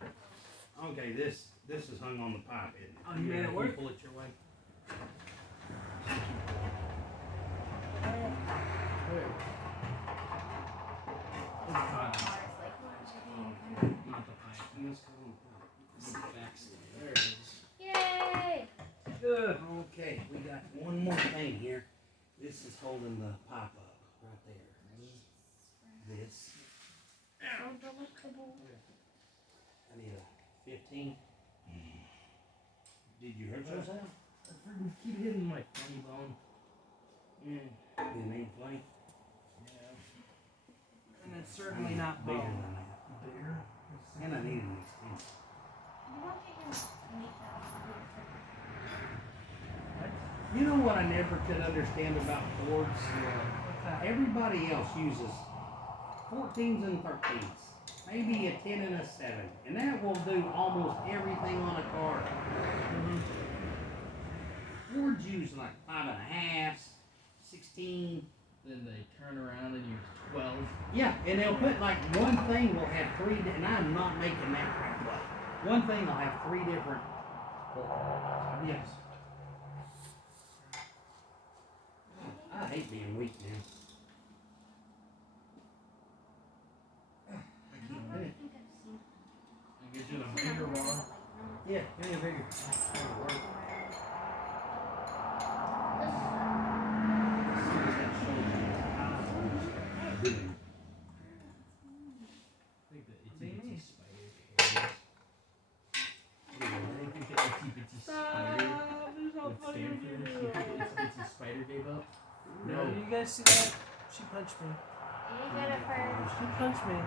Okay, this is hung on the pipe, isn't it? Oh, you made it You work? pull it your way. Not the pipe. There it is. Yay! Okay, we got one more thing here. This is holding the pipe up right there. This. So delectable. I need a 15. Did you hurt yourself? I freaking keep hitting my funny bone. You need flame? And it's certainly not bigger bone. than that. Bigger? And I need an extension. You don't get your meat You know what I never could understand about Fords? Everybody else uses 14s and 13s. Maybe a 10 and a 7. And that will do almost everything on a car. Ford's use like 5.5s, 16. Then they turn around and use 12. Yeah, and they'll put like one thing will have three, and I'm not making that crap up. One thing will have 3 different. Yes. I hate being weak now. I can't do it. I get you the bigger one. Yeah, give me a bigger. I think the itty bitty spider came. I think the itty bitty spider would stand for this. You think the itty bitty spider gave up? No, you guys see that? She punched me. You get it first. She punched me.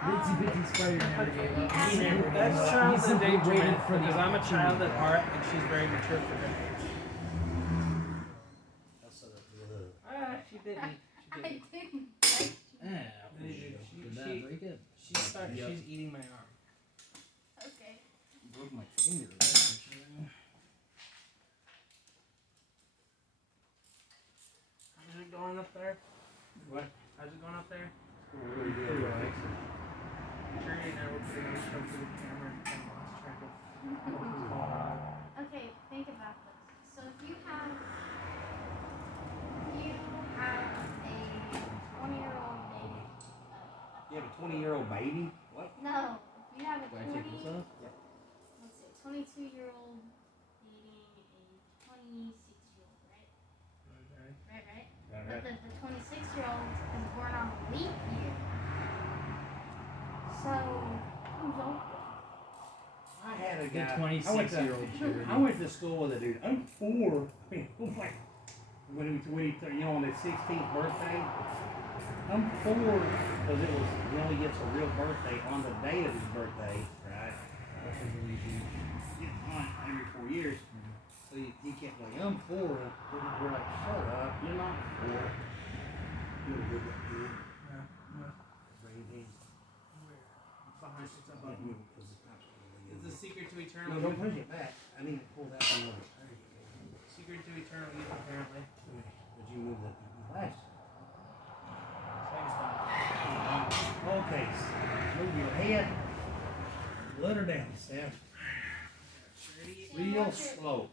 The itty bitty spider never gave up. He never gave That's up. child's He simply endangerment waited for because the I'm a child at opportunity. heart and she's very mature for her age. She bit me. She I bit me. didn't. Yeah, did that break it? Yep. She's eating my arm. Okay. Broke my finger. That's for sure. How's it going up there? What? How's it going up there? Really good, right? Jerry and I were putting on stuff for the camera and kind of lost track of what was going on. Okay, think about this. So if you have a 20-year-old baby. You have a 20-year-old baby? What? No, if you have a Do I take this 20, off? let's say 22-year-old dating a 26-year-old, right? Okay. Right. But the 26-year-old is born on a leap year. So who's older? I had a The guy. 26-year-old Charity. I went to school with a dude. I'm 4. I mean, like when he you know, on his 16th birthday. I'm 4 because it was he only gets a real birthday on the day of his birthday, right? Every 4 years. So he kept like, I'm 4. We're like, shut up, you're not 4. You're a good kid. Bring it in. Behind it's a Can't button. move it 'cause the pop's gonna It's the leave. secret to eternal No, don't youth. push it back. I need to pull that one over. Secret to eternal youth, apparently. Would you move the flash? Same spot. Okay, move your head. Let her down, Sam. Real slow.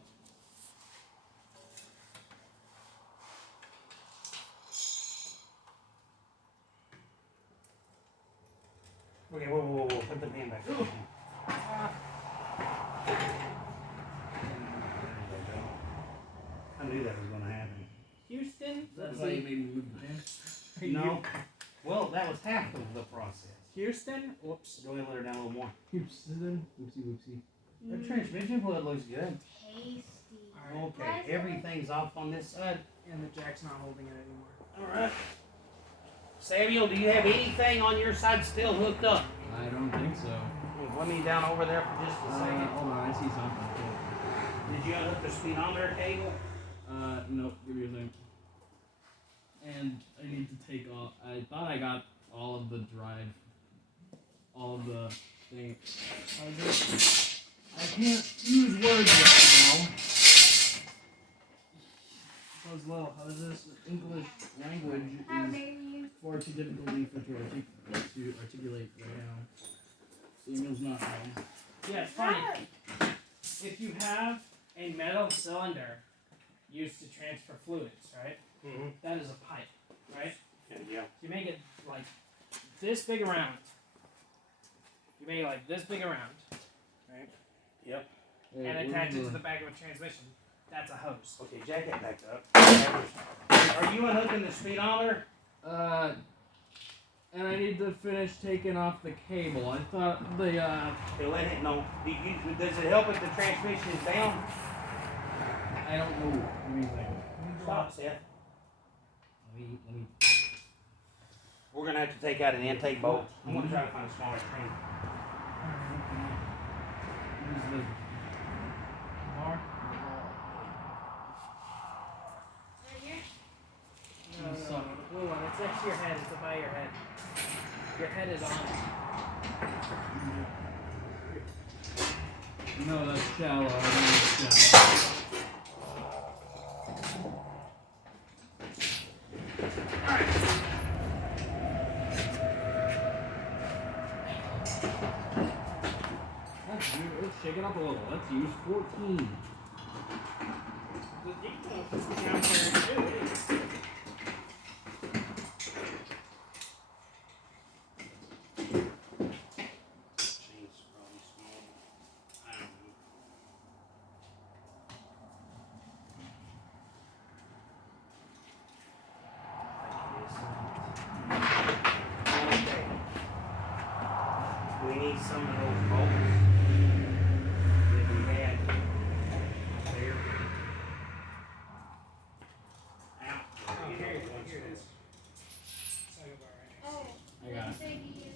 Okay, whoa. Put the pen back That's why you made me move the pen. No. Well, that was half of the process. Houston. Whoops. Go ahead and let her down a little more. Houston. Oopsie whoopsie. The transmission fluid looks good. Tasty. Okay, everything's off on this side. And the jack's not holding it anymore. Alright. Samuel, do you have anything on your side still hooked up? I don't think so. Let me down over there for just a second. Hold on, I see something. Did you unhook the speedometer cable? Nope, give me a second. And I need to take off. I thought I got all of the drive. All of the things. I can't use words right now. Those little houses, English language How is dare you? far too difficult for to articulate right now. Samuel's not home. Yeah, it's funny. If you have a metal cylinder used to transfer fluids, right? Mm-hmm. That is a pipe, right? Yeah. You make it like this big around. You make it like this big around, right? Yep. Hey, And attach it to the back of a transmission. That's a hose. Okay, jack it back up. Are you unhooking the speedometer? And I need to finish taking off the cable. I thought the Okay, let it know. Does it help if the transmission is down? I don't know. What do you think? Stop, Seth. Let me. We're gonna have to take out an intake bolt. I'm gonna try to find a smaller train. Use the bar. Right here? No, the blue one. It's next to your head. It's above your head. Your head is on it. No, that's shallow. I think it's shallow. Let's shake it up a little. Let's use 14. The default down here too. Chain's probably small. I don't know. Okay. We need some of those bolts that we had there. Out. Oh, here it is. Oh. I got it. Say to you.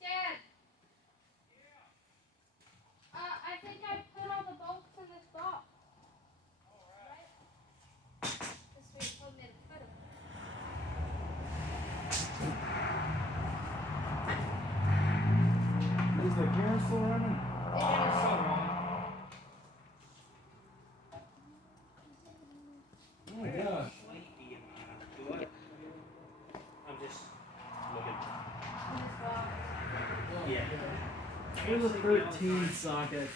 Dad. I think I put all the bolts in this box. Alright. This way you told me to put them. Is the camera still running? Oh my gosh. Sleepy in my foot. I'm just looking. In this box. Yeah. Here's a 13 socket.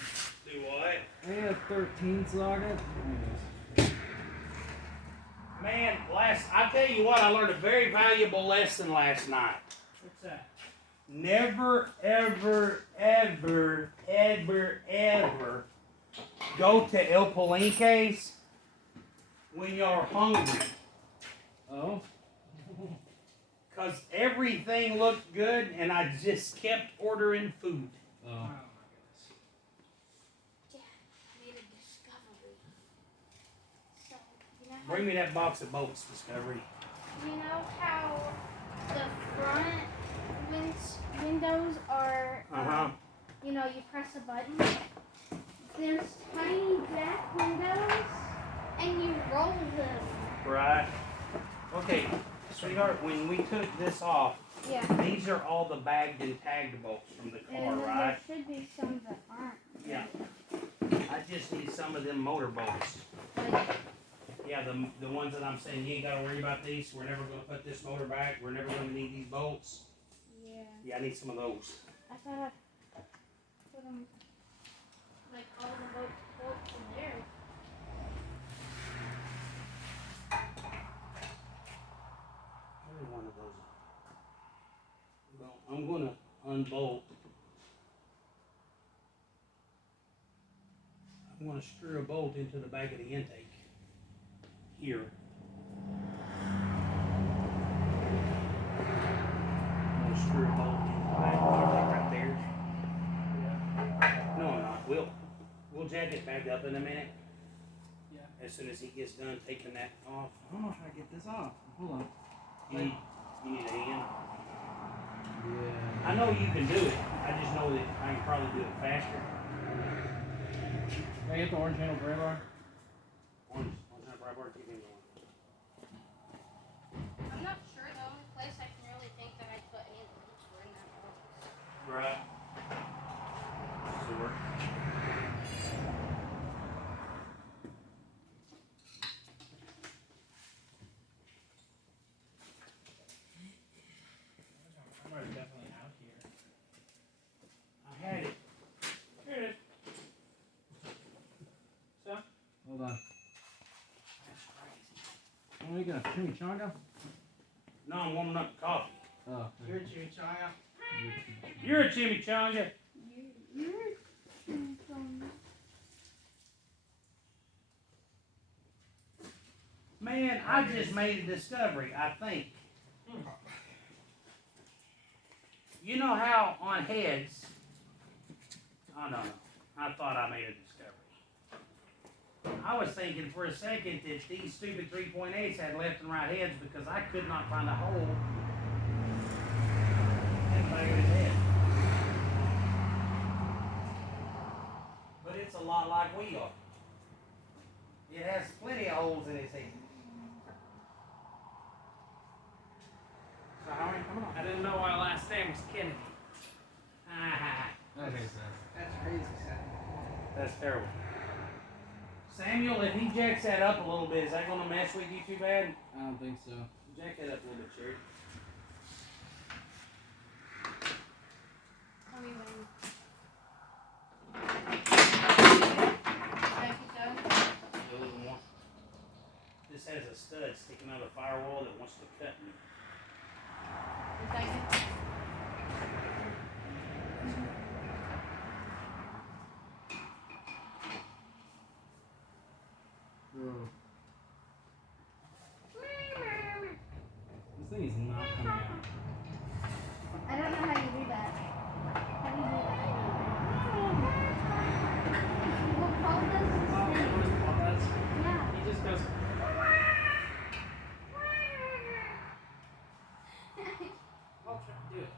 Do what? I need a 13 socket. Man, I tell you what, I learned a very valuable lesson last night. What's that? Never, ever, ever, ever, ever go to El Palenque's when you're hungry. Oh? Because everything looked good and I just kept ordering food. Oh. Oh my Dad made a discovery. So, you know how, Bring me that box of bolts, Discovery. you know how the front windows are, you know, you press a button? There's tiny back windows, and you roll them. Right. Okay, sweetheart, when we took this off, Yeah. These are all the bagged and tagged bolts from the car, And then right? there should be some that aren't. Yeah. I just need some of them motor bolts. Like, Yeah, the ones that I'm saying you ain't gotta worry about these. We're never gonna put this motor back. We're never gonna need these bolts. yeah. Yeah, I need some of those. I thought I put them, like, all the bolts in there. Every one of those. Well, I'm gonna unbolt. I'm gonna screw a bolt into the back of the intake. Here. I'm gonna screw a bolt into the back of the intake right there. No, I'm not. We'll jack it back up in a minute. Yeah. As soon as he gets done taking that off. I don't know if I get this off. Hold on. You need a hand. Yeah. I know you can do it. I just know that I can probably do it faster. Can I get the orange handle gray bar? Orange nut pry bar, keep him going. I'm not sure. The only place I can really think that I put any bolts were in that box. Right. Sure. I'm definitely out here. I had it. Here it is. So? Hold on. That's crazy. What are you gonna chimichanga? No, I'm warming up the coffee. Oh. You're a chimichanga. You're a chimichanga. You're Man, I just made a discovery, I think. You know how on heads, oh no, I thought I made a discovery. I was thinking for a second that these stupid 3.8s had left and right heads because I could not find a hole in the back of his head. But it's a lot like we are. It has plenty of holes in its head. So how are you coming on? I didn't know our last name was Kennedy. That makes sense. That's crazy, Sam. That's terrible. Samuel, if he jacks that up a little bit, is that going to mess with you too bad? I don't think so. Jack that up a little bit, Cherry. Tell me when. Can I keep going? A little more. This has a stud sticking out of the firewall that wants to cut me. A second. Whoa. This thing is not coming out. I don't know how you do that. How do you do that? Well, Paul does this thing. Yeah. He just goes. I'll try to do it.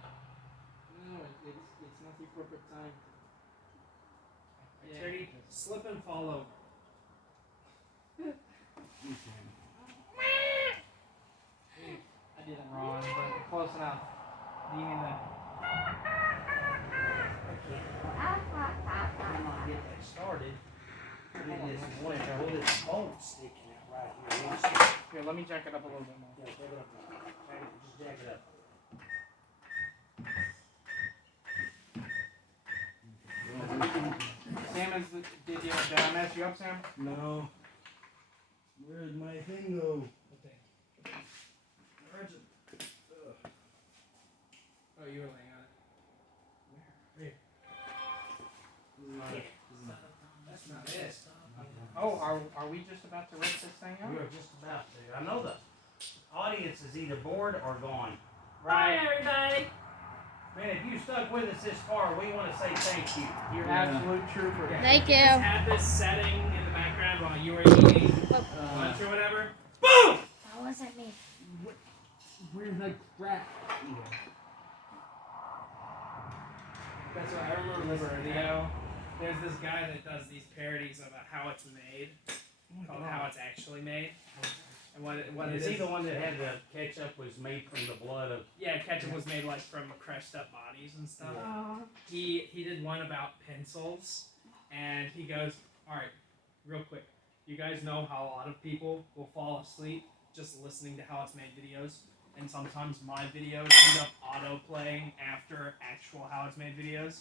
No, it's not the appropriate time. Yeah. Charity, slip and fall over. I did it wrong, but close enough. Do you mean that? I'm not get that started. And then this bolt sticking out right here. Watch this. Here, let me jack it up a little bit more. Yeah, jack it up. Just jack it up. Sam, did I mess you up, Sam? No. Where'd my thing go? Where's it? Oh, you were laying on it. Yeah. That's not it. Oh, are we just about to rip this thing out? We are just about to. I know the audience is either bored or gone. Bye, everybody. Man, if you stuck with us this far, we want to say thank you. You're Yeah. absolute trooper. Thank you. Just had this setting in the background while you were eating lunch or whatever. Boom! That wasn't me. Where's the crap? That's what I remember this video. There's this guy that does these parodies about how it's made, called How It's Actually Made. And what Is it he is? the one that had the ketchup was made from the blood of? Yeah, ketchup was made like from crushed up bodies and stuff. Oh. He did one about pencils, and he goes, all right, real quick. You guys know how a lot of people will fall asleep just listening to how it's made videos, and sometimes my videos end up auto-playing after actual how it's made videos.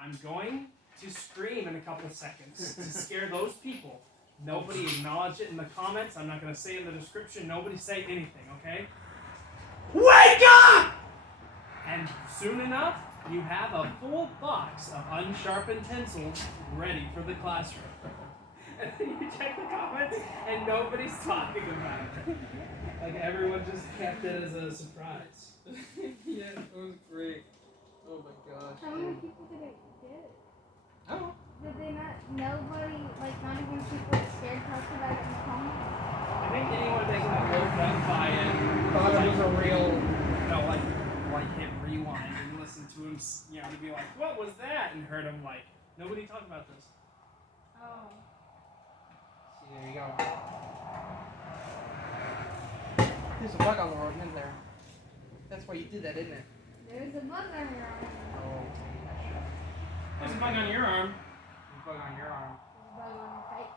I'm going to scream in a couple seconds to scare those people. Nobody acknowledge it in the comments. I'm not going to say it in the description. Nobody say anything, okay? Wake up! And soon enough, you have a full box of unsharpened pencils ready for the classroom. And then you check the comments, and nobody's talking about it. Like, everyone just kept it as a surprise. Yeah, it was great. Oh my gosh. How many people did it get? Oh. Did they not? Nobody, like not even people that scared talked about it in the comments. I think anyone that got woke up by it Thought it was a real. like hit rewind and listen to him, to be like, what was that? And heard him like, nobody talked about this. Oh. See, there you go. There's a bug on the road, isn't there? That's why you did that, isn't it? There's a bug on your arm. Oh. There's a bug on your arm. There's a bug on your arm. There's a bug on your pipe.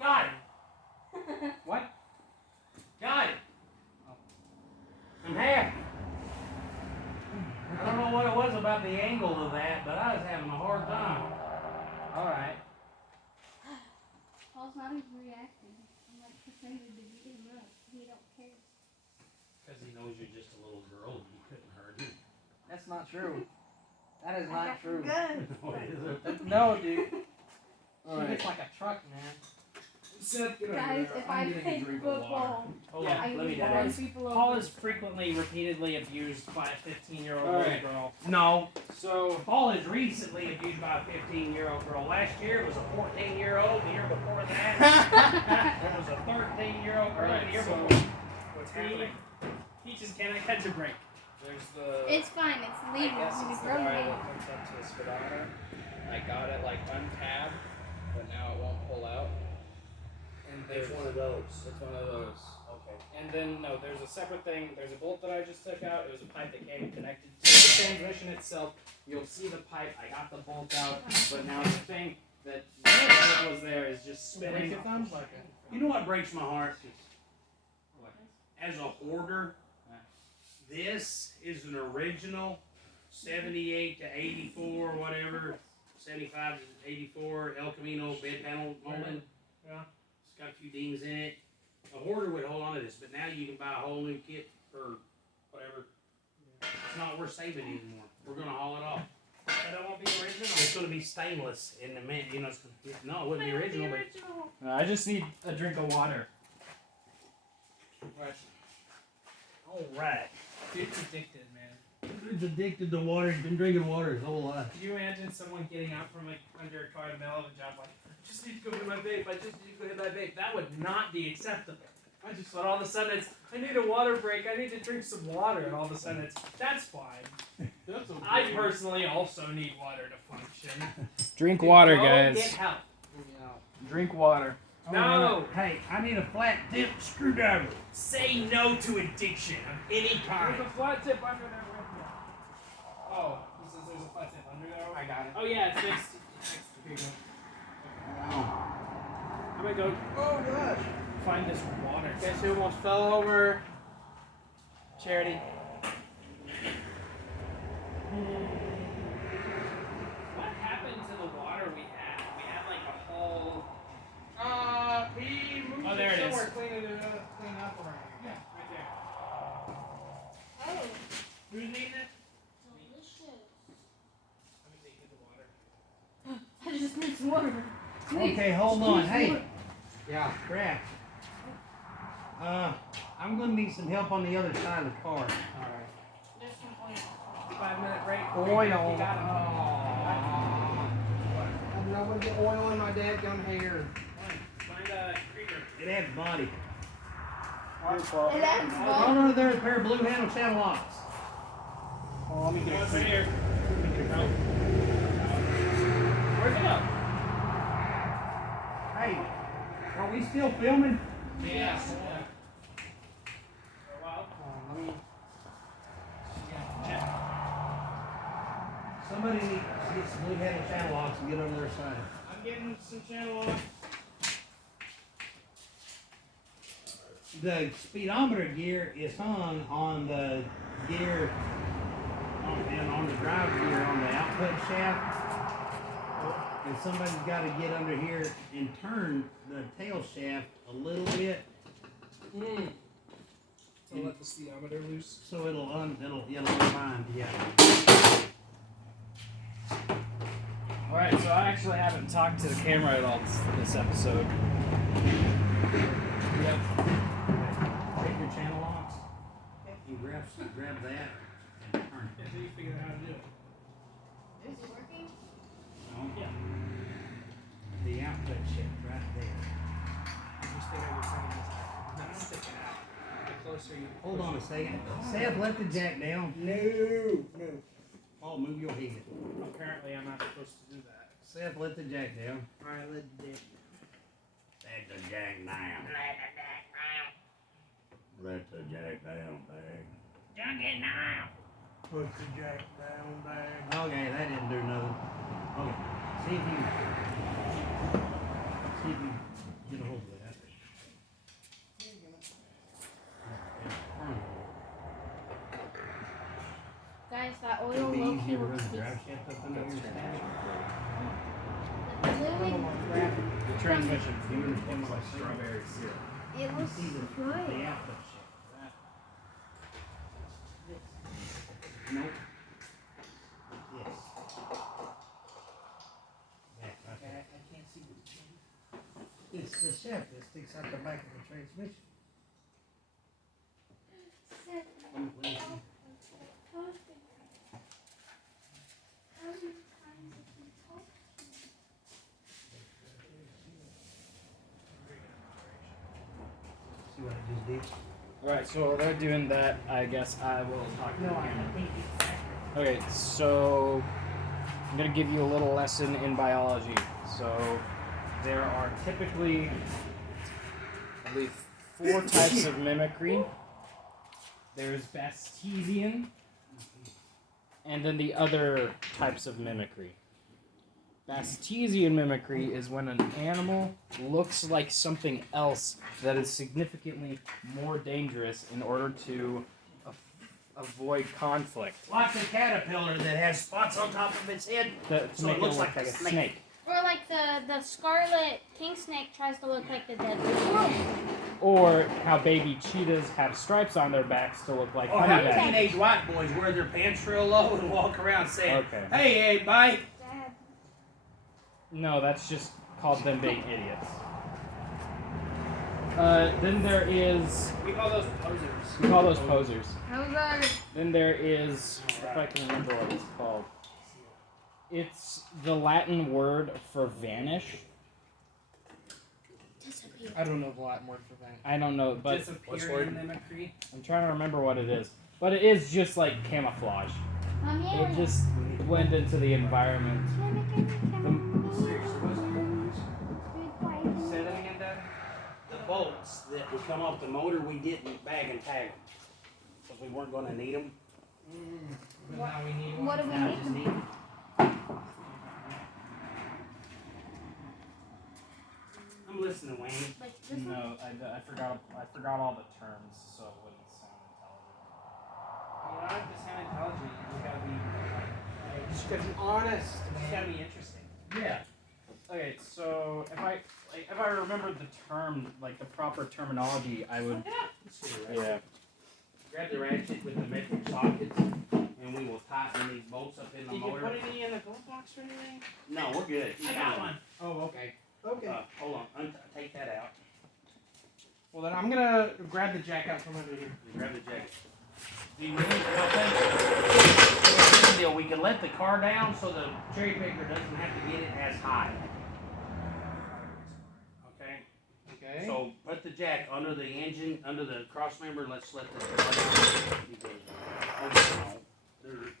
Got it. What? Got it. I'm happy. I don't know what it was about the angle of that, but I was having a hard time. All right. Paul's not even reacting. I'm like pretending to beat him up. He don't care. Because he knows you're just a little girl and you couldn't hurt him. That's not true. That is not true. Good. What is it? No, dude. All She right. hits like a truck, man. Seth, get over Guys, there. if I'm I getting a played drink of water. football, Hold Yeah, on. I Let me would do run this. people Paul over. is frequently, repeatedly abused by a 15-year-old All little right. girl. No. So, Paul is recently abused by a 15-year-old girl. Last year it was a 14-year-old. The year before that, it was a 13-year-old girl. Alright, The year so- before. what's happening? He just cannot catch a break. There's the. It's fine. It's legal. I guess He's it's a the grown guy man. that hooks up to the speedometer. I got it like untabbed, but now it won't pull out. And there's It's one of those. It's one of those. Okay. And then no, there's a separate thing. There's a bolt that I just took out. It was a pipe that came connected to the transmission itself. You'll see the pipe. I got the bolt out, but now the thing that was there is just spinning. Break your thumbs? You know what breaks my heart? As a hoarder, this is an original 78 to 84, whatever, 75 to 84 El Camino bed panel molding. Yeah. It's got a few dings in it. A hoarder would hold on to this, but now you can buy a whole new kit for whatever. It's not worth saving anymore. We're gonna haul it off. But it won't be original. It's gonna be stainless in the mint. You know, no, it wouldn't be original, but I just need a drink of water. all right. It's addicted, man. He's addicted to water. He's been drinking water his whole life. Could you imagine someone getting out from like under a car in the middle of a job like, I just need to go hit my vape, I just need to go hit my vape? That would not be acceptable. I just thought all of a sudden it's, I need a water break, I need to drink some water, and all of a sudden it's, that's fine. That's okay. I personally also need water to function. Drink Go water, Get guys. help. Drink water. No! Hey, I need a flat tip screwdriver. Say no to addiction of any kind. There's a flat tip under there with you. Oh, he says there's a flat tip under there. I got it. Oh yeah, it's fixed. Here you go. I'm gonna go Oh gosh. find this water. Guess who almost fell over? Charity. What happened to the water we had? We had like a whole. He moved Oh, there it it is. somewhere, clean up around here. Yeah, right there. Oh, Who's needing it? delicious. Let me take the water. I just need some water. Okay, hold on. Please, Hey, water. yeah, crap. I'm gonna need some help on the other side of the car. Alright. There's some oil. 5-minute break. Oil. You got I'm not gonna get oil in my dadgum hair. Find a creeper. It adds body. It adds Oh, water. no, there's a pair of blue handle channel locks. Oh, let me get What's a in here? Where's it go? Hey, are we still filming? Yes. Somebody needs to get some blue-headed channel locks and get on their side. I'm getting some channel off. The speedometer gear is hung on the gear on the drive gear on the output shaft. And somebody's got to get under here and turn the tail shaft a little bit. So let the speedometer loose. So it'll unwind, yeah. Alright, so I actually haven't talked to the camera at all this episode. Yep. Take your channel locks and grab that and turn it. Yeah, so you figured out how to do it. Is it working? No? Yeah. The output shaft right there. You stay on your phone, it's not sticking out. The closer you Hold on a second. Seth, let the jack down. No. Paul, move your head. Apparently, I'm not supposed to do that. Seth, let the jack down. Alright, let the dick. Let the jack down. Let the jack down, bag. Put the jack down, bag. Okay, that didn't do nothing. Okay, see if you get a hold of that. Guys, that oil It'd be low key easier to run looks the decent. drive shaft up under your stash. The fluid, The transmission. Do you understand what I'm saying? Strawberry syrup. it You looks see the good. output shaft, right? Nope. Yes. Back right there. I can't see this. It's the shaft that sticks out the back of the transmission. Let me see. See what I just did? Alright, so while they're doing that, I guess I will talk to the No, I camera. think Okay, so I'm going to give you a little lesson in biology. So there are typically, I believe, 4 types of mimicry. There's Bastesian, and then the other types of mimicry. Bastesian mimicry is when an animal looks like something else that is significantly more dangerous in order to avoid conflict. like a caterpillar that has spots on top of its head. To So make it looks look like a snake. snake. Or like the scarlet king snake tries to look like the deadly squirrel. Or how baby cheetahs have stripes on their backs to look like Or honey how badgers. teenage white boys wear their pants real low and walk around saying, Okay. hey, bye. Dad. No, that's just called them being idiots. Then there is, We call those posers. we call those posers. How's that? Then there is, if I can remember what it's called, it's the Latin word for vanish. Disappear. I don't know the Latin word for that. I don't know, but Disappearing mimicry. I'm trying to remember what it is. But it is just like camouflage. Yeah. It just blend into the environment. Say that again, Dad? The bolts that would come off the motor, we didn't bag and tag them. Because we weren't going to need them. But now we need one. What do we Now need? just need them. I'm listening, Wayne. Like this one? No, I forgot all the terms, so it wouldn't sound intelligent. You don't have to sound intelligent. You gotta be. You just gotta be honest. It's gotta be interesting. Yeah. Okay, so if I remembered the term, like the proper terminology, I would. Yeah. Grab the ratchet with the metric sockets, and we will tighten these bolts up in the Did you motor. put any in the glove box or anything? No, we're good. I got one. Oh, okay. Okay. Hold on. Take that out. Well, then I'm gonna grab the jack out from under here. Grab the jacket. Do you need something? Deal. We can let the car down so the cherry picker doesn't have to get it as high. Okay. Okay. So put the jack under the engine, under the cross member. Let's let the car down. Oh, no. There.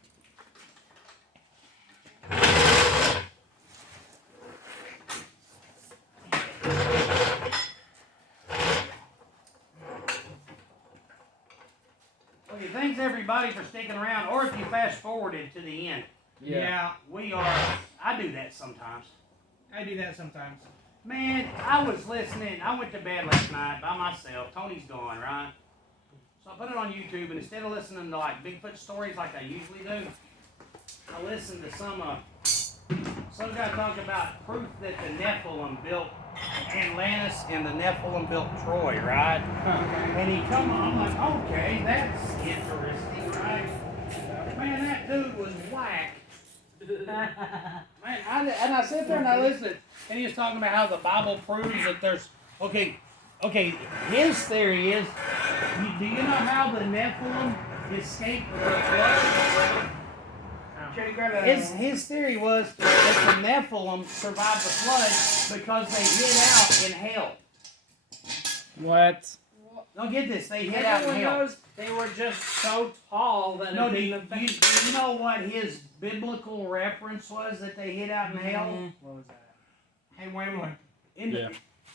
Okay, thanks everybody for sticking around, or if you fast forwarded to the end. Yeah. I do that sometimes. I do that sometimes. Man, I was listening. I went to bed last night by myself. Tony's gone, right? So I put it on YouTube, and instead of listening to like Bigfoot stories like I usually do, I listened to some guy talk about proof that the Nephilim built Atlantis and the Nephilim built Troy, right? And he come on, I'm like, okay, that's interesting, right? Man, that dude was whack. Man, I sit there and I listened, and he was talking about how the Bible proves that there's okay. His theory is, do you know how the Nephilim escaped the flood? His theory was that the Nephilim survived the flood because they hid out in hell. What? Don't get this, they hid out in Everyone hell. knows they were just so tall that No, it do didn't you affect know what his biblical reference was that they hid out in hell? What was that? Hey, wait a minute.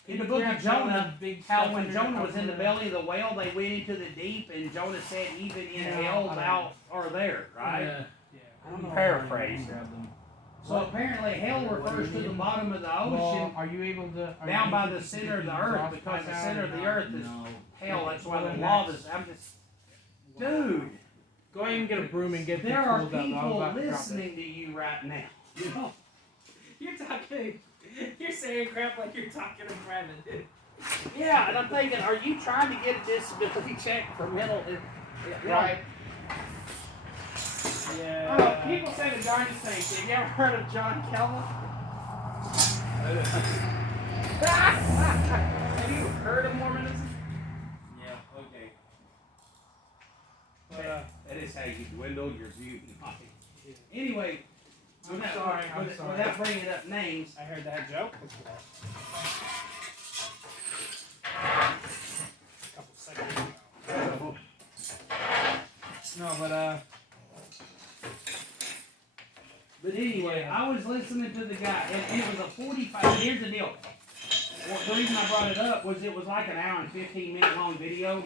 In the book of Jonah, big how stuff when under Jonah your was in the belly of the whale, they went into the deep, and Jonah said, even in hell thou art there, right? Yeah. I don't know. Paraphrase. Grab them. So apparently hell refers to the bottom of the Well, ocean, are you able to? are down you by able the to center get of the earth, exhaust because the pipe center out of the or earth is No. hell. That's why Well, the then lava is. I'm just, dude, Go ahead and get a broom and get the there are tools out. I'm people about to drop listening to you right now. You know? You're talking. You're saying crap like you're talking in private. Yeah, and I'm thinking, are you trying to get a disability check for mental? it. Right. Yeah. Oh, people say the darndest things. Have you ever heard of John Kelvin? Have you heard of Mormonism? Yeah. Okay. But, That is how you dwindle your view. Anyway, I'm sorry. without bringing up names, I heard that joke before. A couple seconds ago. No, but anyway, I was listening to the guy, and it was a 45. Here's the deal. Well, the reason I brought it up was it was like an hour and 15-minute long video.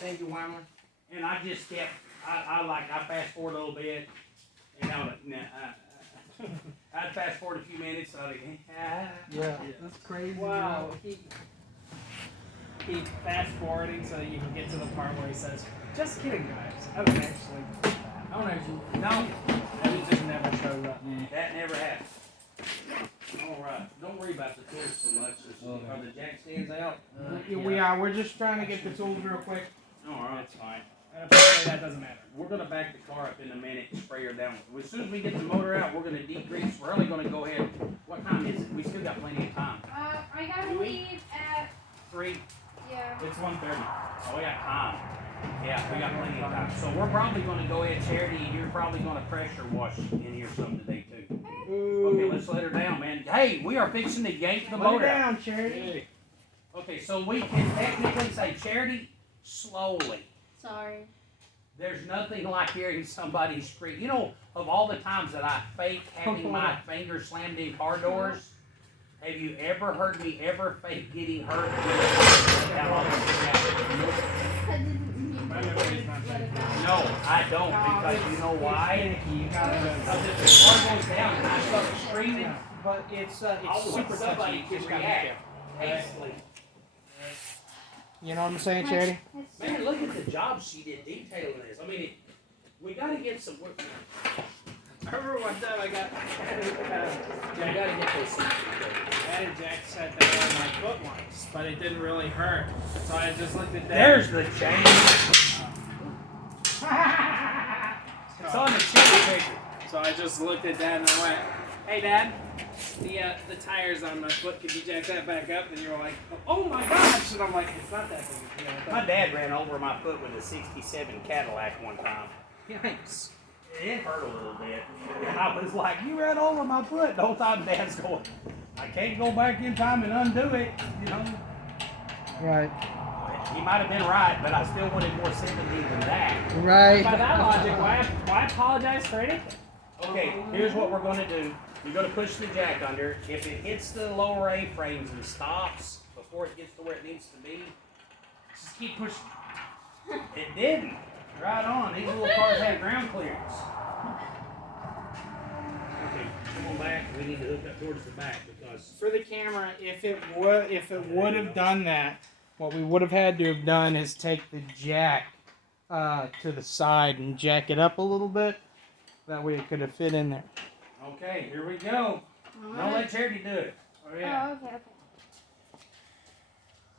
Thank you, Weimer. And I just kept, I fast forward a little bit, and I'd fast forward a few minutes, I'd like, Yeah, that's crazy. wow, he fast forwarding so that you can get to the part where he says, "Just kidding, guys. I don't actually do that. I don't actually." no, And it just never shows up. that never happened. All right, don't worry about the tools so much. Are the jack stands out? We are. We're just trying to get the tools real quick. All right. That's fine. And apparently that doesn't matter. We're gonna back the car up in a minute and spray her down. As soon as we get the motor out, we're gonna decrease. We're only gonna go ahead. What time is it? We still got plenty of time. I gotta leave at 3. yeah. It's 1:30. Oh, we got time. Yeah, we got plenty of time. So we're probably gonna go ahead, Charity, and you're probably gonna pressure wash in here some today too. Okay, let's let her down, man. Hey, we are fixing to yank the Put it motor out. down, Charity. Okay, so we can technically say, Charity, slowly. Sorry. There's nothing like hearing somebody scream. You know, of all the times that I fake having my fingers slammed in car doors, have you ever heard me ever fake getting hurt? I didn't mean My to memory's not let that it good. out. No, I don't, because you know why? Because if the car goes down and I start screaming, But it's I'll super let somebody touchy. can Just gotta be react careful. hastily. You know what I'm saying, Charity? Man, look at the job she did detailing this. I mean, we got to get some work. I remember one time I got We got to get those. and Jack said they were my foot once, but it didn't really hurt. So I just looked at that. There's the chain. It's on the cherry picker. So I just looked at Dad and I went, "Hey, Dad, the tires on my foot. Could you jack that back up?" And you were like, "Oh my gosh!" And I'm like, "It's not that big a deal." My dad ran over my foot with a '67 Cadillac one time. Yikes. It hurt a little bit. And I was like, you ran over my foot. The whole time Dad's going, I can't go back in time and undo it. You know? Right. He might have been right, but I still wanted more sympathy than that. Right. By that logic, why apologize for anything? Okay, here's what we're going to do. You're going to push the jack under. If it hits the lower A-frames and stops before it gets to where it needs to be, just keep pushing. It didn't. Right on. These little cars have ground clearance. Come on back. We need to hook up towards the back because For the camera, if it would have done that, what we would have had to have done is take the jack to the side and jack it up a little bit. That way it could have fit in there. okay, here we go. Don't let Charity do it. Oh Oh, okay.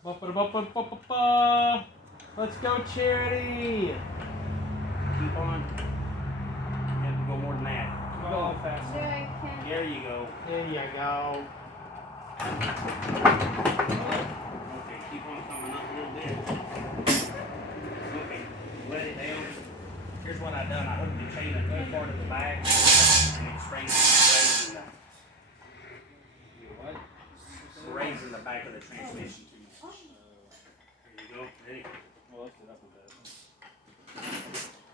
Ba-ba-da-ba-ba-ba-ba. Let's go, Charity. Keep on. You have to go more than that. Go on fast. So I can. There you go. There you go. Okay, keep on coming up a little bit. Okay, let it down. Here's what I've done. I hooked the chain a good part of the back and it's raising the back of the transmission. There you go. Ready? Well, lift it up a bit.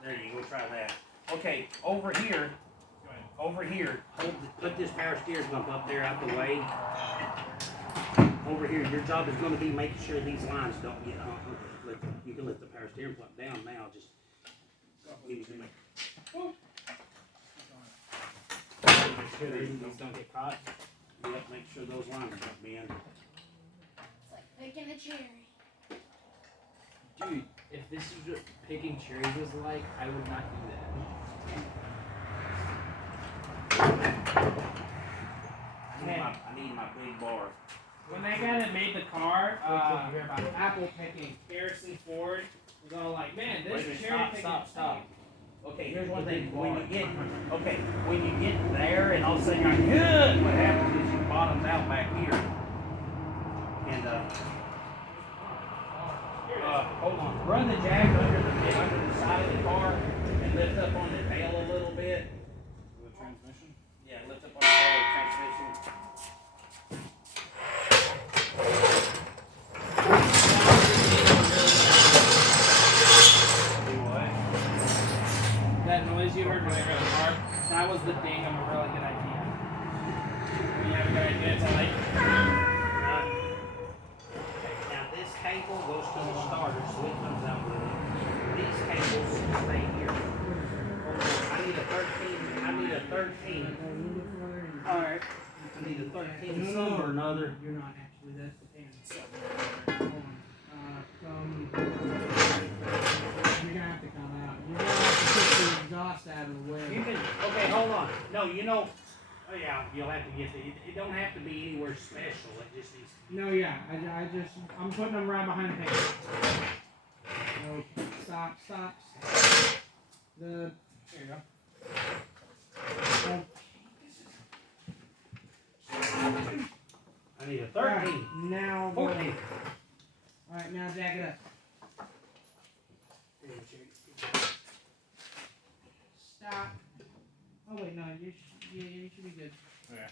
There you go. Try that. Okay, over here. Put this power steering pump up there out the way. Over here, your job is going to be making sure these lines don't get hung. You can let the power steering pump down now. Just make sure these don't get caught. Yep, make sure those lines don't bend. It's like picking a cherry. Dude, if this is what picking cherries was like, I would not do that. I need my big bar. When that guy that made the car, Apple picking, Harrison Ford, was all like, man, this Wait, cherry picking. stop. Okay, here's one thing. When you get there and all of a sudden you're like, good, what happens is your bottom's out back here. And hold on. Run the jack under the side of the car and lift up on the tail a little bit. The transmission? Yeah, lift up on the tail of the transmission. That noise you heard when I got the car, that was the ding of a really good idea. When you have a good idea, it's like, Now this cable goes to the starter, so it comes out with it. These cables stay here. I need a 13. Alright. I need a 13 some or another. You're not actually. That's the pan. You're gonna have to come out. You're gonna have to put the exhaust out of the way. You can, okay, hold on. No, oh yeah, you'll have to get it don't have to be anywhere special. It just needs to No, yeah. I'm putting them right behind the pan. Okay. Stop. There you go. I need a 13. Alright, now 14. Alright, now jack it up. Stop. Oh wait, no, you should be good. Okay.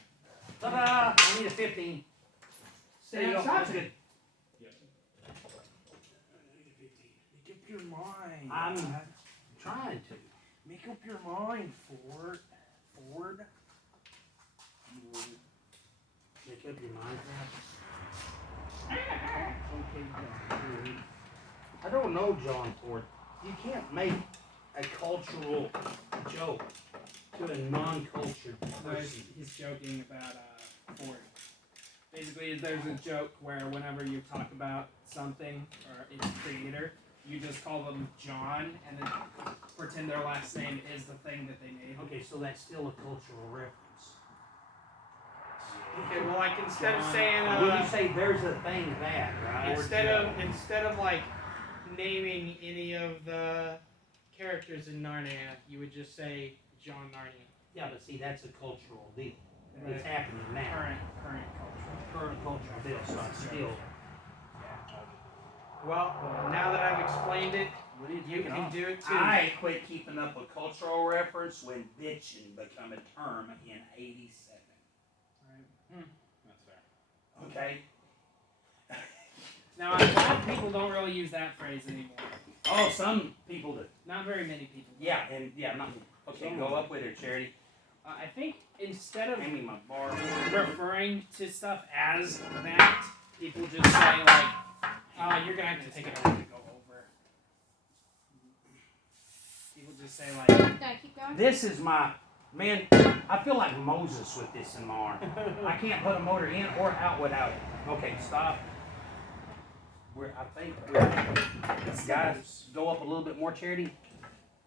Ta-da! I need a 15. There you go. Stop That's it. good. make up your mind. I'm trying to. Make up your mind, Ford. Make up your mind. I don't know, John Ford. You can't make a cultural joke to a non-cultured person. He's joking about Ford. Basically, there's a joke where whenever you talk about something or its creator, you just call them John and then pretend their last name is the thing that they made. Okay, so that's still a cultural reference. Okay, well, like instead of saying When you say there's a thing that, right? instead of like naming any of the characters in Narnia, you would just say John Narnia. Yeah, but see, that's a cultural deal. Right. It's happening now. Current cultural deal, so it's still. Well, now that I've explained it, you can do it too. I quit keeping up a cultural reference when bitching become a term in '87. That's fair. Okay? Now, a lot of people don't really use that phrase anymore. Oh, some people do. Not very many people. Yeah, not. Okay, go up with her, Charity. I think instead of Hand me my bar. referring to stuff as that, people just say like, you're gonna have to take it over to go over. People just say like, Did I keep going? This is my Man, I feel like Moses with this in my arm. I can't put a motor in or out without it. Okay, stop. Guys, go up a little bit more, Charity.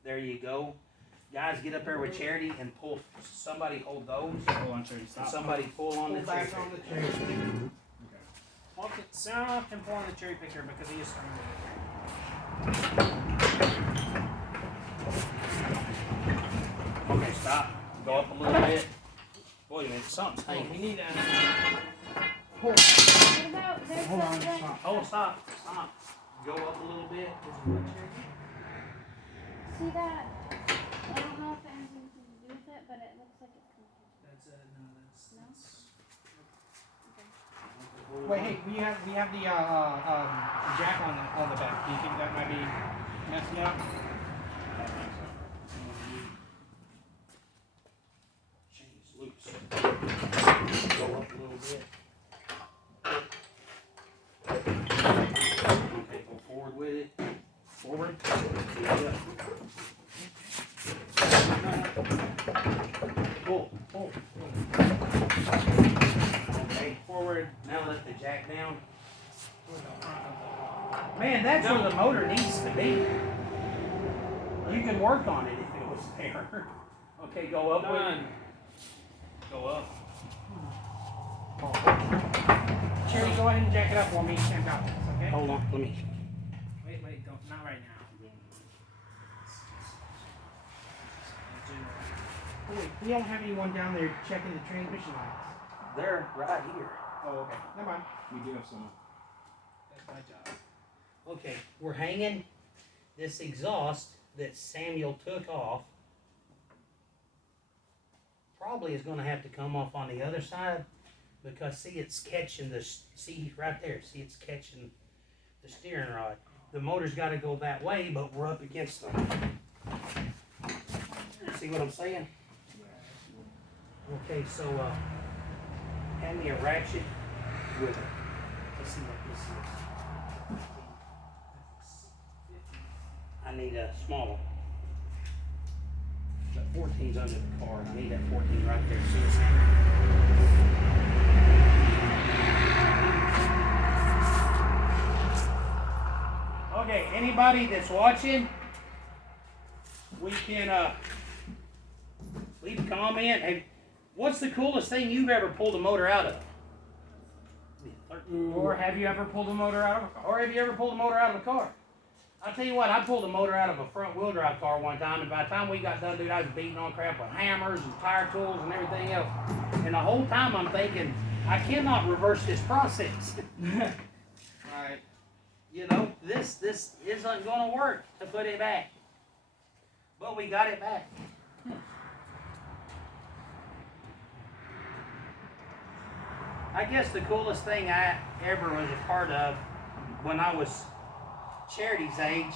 There you go. Guys, get up there with Charity and pull. Somebody hold those. Hold on, Charity. Stop. Somebody pull on the cherry back on picker. the cherry picker. Well, Sarah can pull on the cherry picker because he is strong. Okay, stop. Go up a little bit. Wait a minute, something's We hanging. need to. What about there's Hold on, something? stop. Oh, stop. Go up a little bit. See that? I don't know if it has anything to do with it, but it looks like it's connected. That's no, that's. No? Wait, hey, we have the jack on the back. Do you think that might be messing up? Chain's loose. Go up a little bit. Okay, go forward with it. Forward. Pull. Okay, forward. Now let the jack down. Man, that's where the motor needs to be. You can work on it if it was there. Okay, go up with it. Go up. Cherry, go ahead and jack it up for me. Sam got this, okay? Hold on, let me. Wait, don't. Not right now. Oh, wait, we don't have anyone down there checking the transmission lines. They're right here. Oh, okay. Never mind. We do have some. That's my job. Okay, we're hanging this exhaust that Samuel took off. Probably is going to have to come off on the other side because see it's catching see right there, see it's catching the steering rod. The motor's got to go that way, but we're up against them. See what I'm saying? Okay, so hand me a ratchet with it. Let's see what this is. I need a small one. That 14's under the car. I need that 14 right there. See it's okay, anybody that's watching, we can leave a comment. Hey, what's the coolest thing you've ever pulled a motor out of? Or have you ever pulled a motor out of a car? Or have you ever pulled a motor out of a car? I'll tell you what, I pulled a motor out of a front wheel drive car one time, and by the time we got done, dude, I was beating on crap with hammers and tire tools and everything else. And the whole time I'm thinking, I cannot reverse this process. Right. You know, this isn't going to work to put it back. But we got it back. I guess the coolest thing I ever was a part of when I was Charity's age,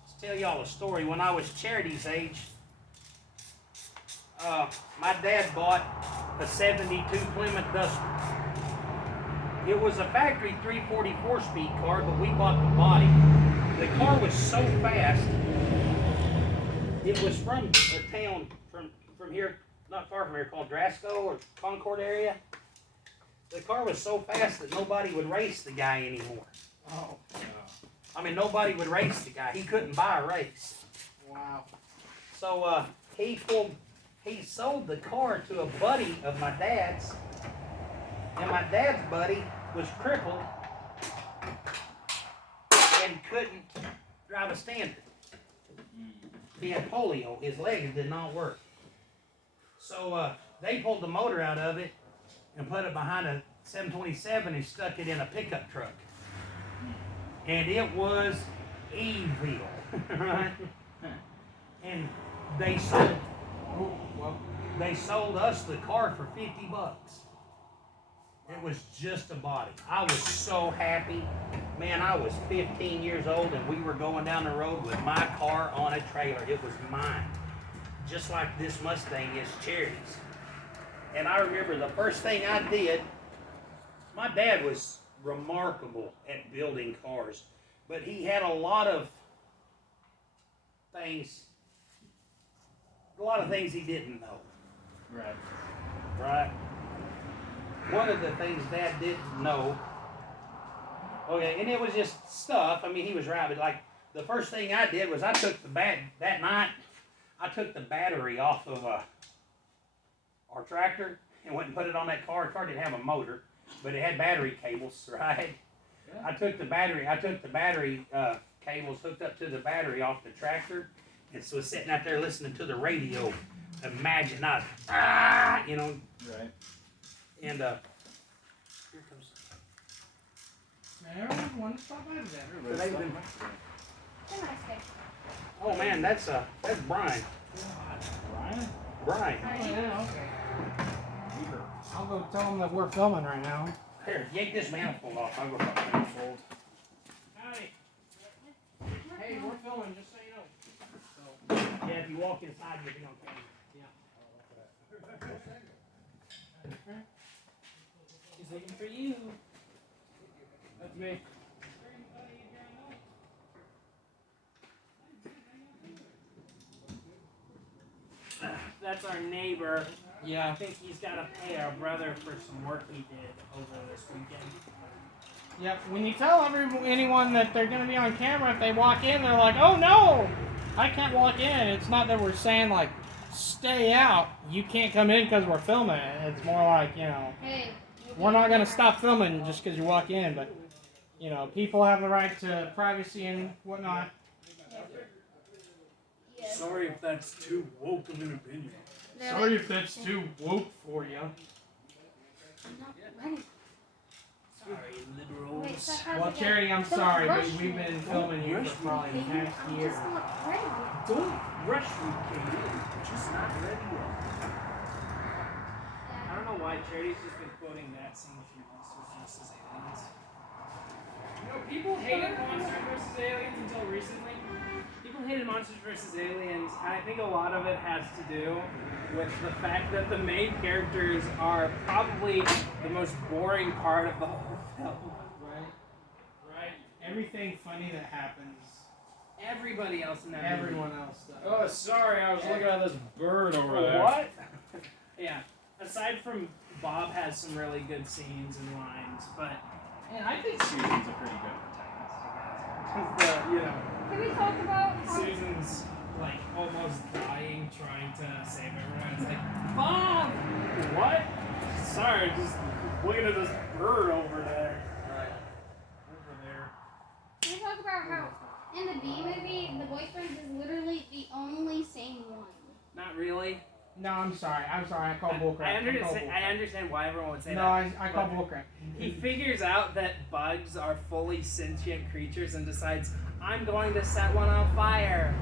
let's tell y'all a story. When I was Charity's age, my dad bought a 72 Plymouth Duster. It was a factory 344 speed car, but we bought the body. The car was so fast, it was from a town from here, not far from here, called Drasco or Concord area. The car was so fast that nobody would race the guy anymore. Oh. I mean, nobody would race the guy. He couldn't buy a race. Wow. So he sold the car to a buddy of my dad's, and my dad's buddy was crippled and couldn't drive a standard. He had polio. His legs did not work. So they pulled the motor out of it and put it behind a 727 and stuck it in a pickup truck. And it was evil, right? And they sold us the car for $50. It was just a body. I was so happy. Man, I was 15 years old and we were going down the road with my car on a trailer. It was mine. Just like this Mustang is Charity's. And I remember the first thing I did, my dad was remarkable at building cars, but he had a lot of things a lot of things he didn't know. Right. Right? One of the things Dad didn't know. Okay, and it was just stuff. I mean, he was right, but like the first thing I did was I took that night. I took the battery off of our tractor and went and put it on that car. The car didn't have a motor, but it had battery cables, right? Yeah. I took the battery cables hooked up to the battery off the tractor, and so sitting out there listening to the radio. Imagine not, you know, Right. and here comes. Everyone wanted to stop by today. Everybody's talking about Have a nice day. Oh man, that's Brian. Brian? Brian. Oh, yeah, okay. I'll go tell them that we're filming right now. Here, yank this manifold off. I'll go put the manifold. Howdy. Hey, we're filming, just so you know. So, Yeah, if you walk inside, you'll be on camera. He's looking for you. That's me. That's our neighbor. I yeah. think he's got to pay our brother for some work he did over this weekend. Yep. When you tell anyone that they're going to be on camera, if they walk in, they're like, "Oh no, I can't walk in." It's not that we're saying like, "Stay out. You can't come in because we're filming." It's more like, you know, Hey. we're not going to stop filming just because you walk in, but you know, people have the right to privacy and whatnot. Yes. Sorry if that's too woke of an opinion. Sorry if that's too woke for you. I'm not ready. Sorry, liberals. Wait, so how's Well, it Charity, I'm Don't sorry, but rush we've me. been filming you for probably the past I'm year. just not ready yet. Don't rush me, Katie. Just not ready yet. I don't know why Charity's just been quoting that scene from Monsters vs. Aliens. You know, people hated Monsters vs. Aliens until recently. People hated Monsters vs. Aliens, and I think a lot of it has to do with the fact that the main characters are probably the most boring part of the whole film. Right. Everything funny that happens, Everybody else in that everyone else does. Oh, sorry, I was looking at this bird over movie. there. What? Yeah. Aside from Bob has some really good scenes and lines, but Man, I think Susan's a pretty good protagonist. you know, Can we talk about Susan's like almost dying trying to save everyone. It's like, Bob! What? Sorry, just looking at this bird over there. Right. Over there. Can we talk about how in the B movie the boyfriend is literally the only sane one? Not really. No, I'm sorry. I call bullcrap. I understand why everyone would say No, that. I call bullcrap. He figures out that bugs are fully sentient creatures and decides, I'm going to set one on fire.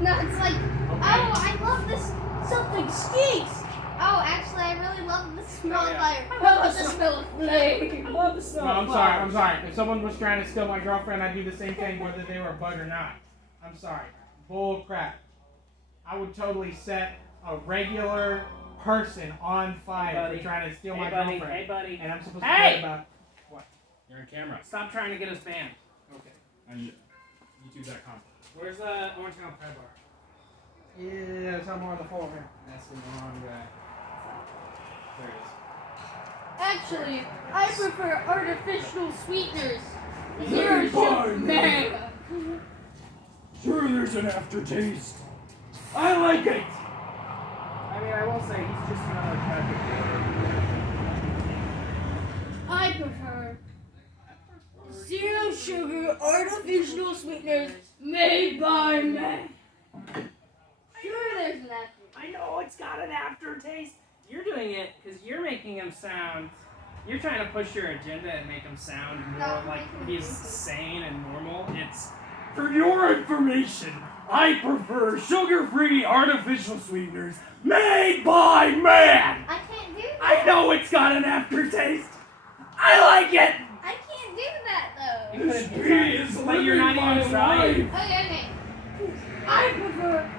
No, it's like, oh, I love this. Something stinks. Oh, actually, I really love the smell of fire. How about the smell of flame? I love the smell No, of I'm fire. sorry. If someone was trying to steal my girlfriend, I'd do the same thing whether they were a bug or not. I'm sorry. Bullcrap. I would totally set a regular person on fire Hey, for trying to steal my buddy. girlfriend. Hey, buddy. And I'm supposed to Hey! worry about You're on camera. Stop trying to get us banned. okay. On YouTube.com. Where's the Orange County Pie Bar? Yeah, somewhere on the floor here. That's the wrong guy. There it is. Actually, I prefer artificial sweeteners. Zero sugar. Mega. Sure, there's an aftertaste. I like it. I mean, I will say he's just another I prefer zero sugar artificial sweeteners made by men. Sure, there's an aftertaste. I know it's got an aftertaste. You're doing it because you're making him sound. You're trying to push your agenda and make him sound more No, like I'm he's making him sane and normal. It's For your information, I prefer sugar-free artificial sweeteners made by man. I can't do that. I know it's got an aftertaste. I like it. I can't do that though. you This couldn't- bee is but you're not living even my trying. life. Okay. I prefer.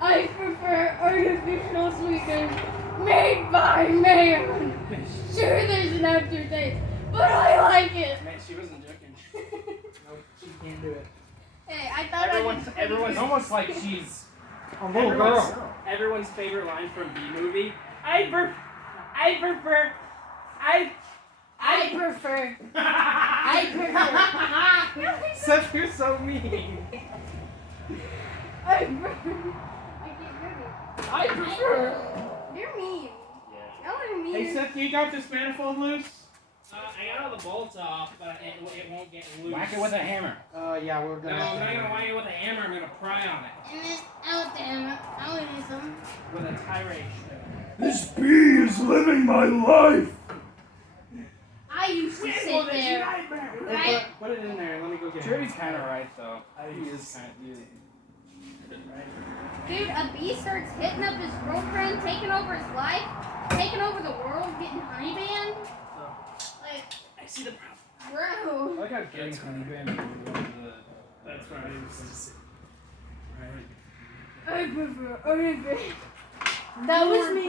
I prefer artificial sweeteners made by man. Sure, there's an aftertaste, but I like it. Man, she wasn't joking. Nope, she can't do it. Hey, I thought Everyone's It's almost like she's A little girl. Everyone's favorite line from B movie. I prefer. I prefer. Seth, you're so mean. I prefer. I prefer. You're mean. Y'all are mean. Hey Seth, you got this manifold loose? I got all the bolts off, but it won't get loose. whack it with a hammer. Yeah, we're No, gonna. I'm not gonna whack it with a hammer. I'm gonna pry on it Oh damn it! I want to do some. with a tirade. This bee is living my life. I used to sit there. Hey, put it in there and let me go get it. Charity's kind of right though. He is kind of. Dude, a bee starts hitting up his girlfriend, taking over his life, taking over the world, getting honey banned. Like, I see the problem. bro. I like how getting honey band is one of the. That's right. I prefer. That was me.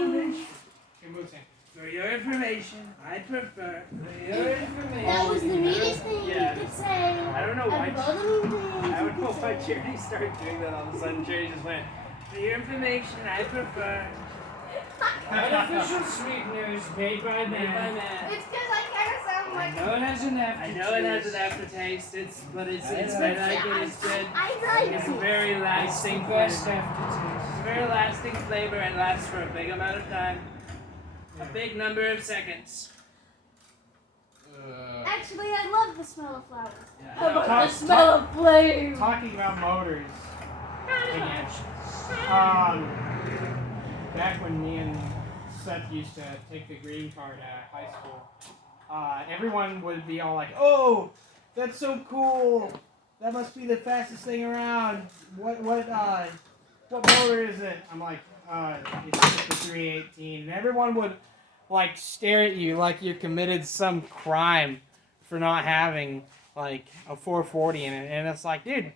Hey, Mustang. For your information, I prefer. For your information. That was the meanest thing Yeah. you could say. I don't know why. Of all the mean things I you don't know could why say. Charity started doing that all of a sudden. Charity just went, for your information, I prefer artificial sweeteners made by man. It's because I kind of sound like. I know it has an aftertaste. It's good. It's I like it. It's good. I like It's a it. very lasting flavor. It's a very lasting flavor and lasts for a big amount of time. A big number of seconds. Actually, I love the smell of flowers. How Talk- about the smell of flame? Talking about motors. Again. Back when me and Seth used to take the green card at high school, everyone would be all like, "Oh, that's so cool! That must be the fastest thing around. What motor is it?" I'm like, "It's just the 318." And everyone would like stare at you like you committed some crime for not having like a 440 in it, and it's like, dude,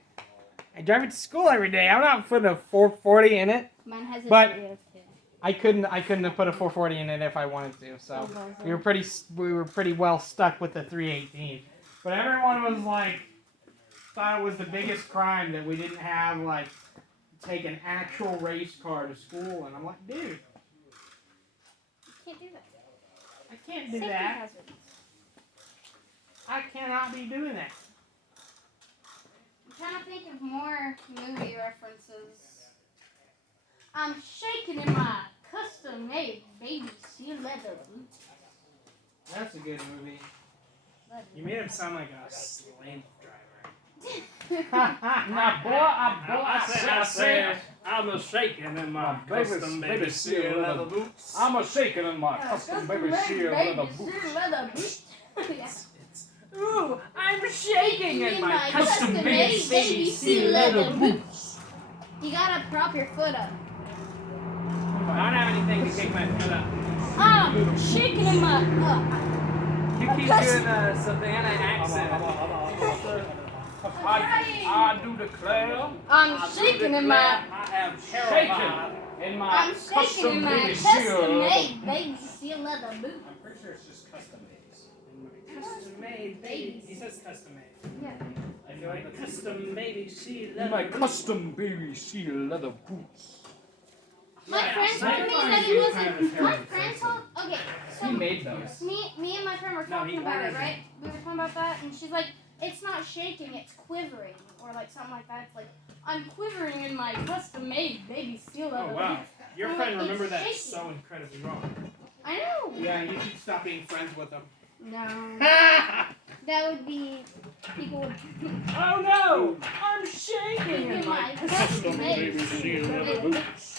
I drive it to school every day. I'm not putting a 440 in it. Mine has a But- video too. I couldn't have put a 440 in it if I wanted to. So we were pretty well stuck with the 318. But everyone was like, thought it was the biggest crime that we didn't have like take an actual race car to school, and I'm like, dude, You can't do that. I can't do Safety that. hazards. I cannot be doing that. I'm trying to think of more movie references. I'm shaking in my custom-made baby seal leather boots. That's a good movie. You made him sound like a slave driver. I said, I'm a shaking in my custom baby seal seal leather boots. I'm a shaking in my custom baby seal leather boots. Ooh, I'm shaking in my custom-made baby seal leather boots. You gotta prop your foot up. I don't have anything to kick my foot up. I'm shaking in my. You keep doing the Savannah accent. I do declare, I'm shaking in my. I am terrified. shaking in my I'm shaking custom in my baby seal. custom-made baby seal leather boots. I'm pretty sure it's just custom made. Custom made baby. He says custom made. Yeah. I feel like custom baby seal In my leather. custom baby seal leather boots. My friend told me that it wasn't. My friend told. Okay, so He made those. me and my friend were No, talking he about it, ordered right? We were talking about that, and she's like, "It's not shaking, it's quivering, or like something like that." It's like, "I'm quivering in my custom-made baby seal leather Oh wow. boots." Your I'm friend like, remembered it's that shaky. so incredibly wrong. I know. Yeah, you should stop being friends with them. No, that would be people would. Oh no! I'm shaking in in my my custom-made seal leather boots.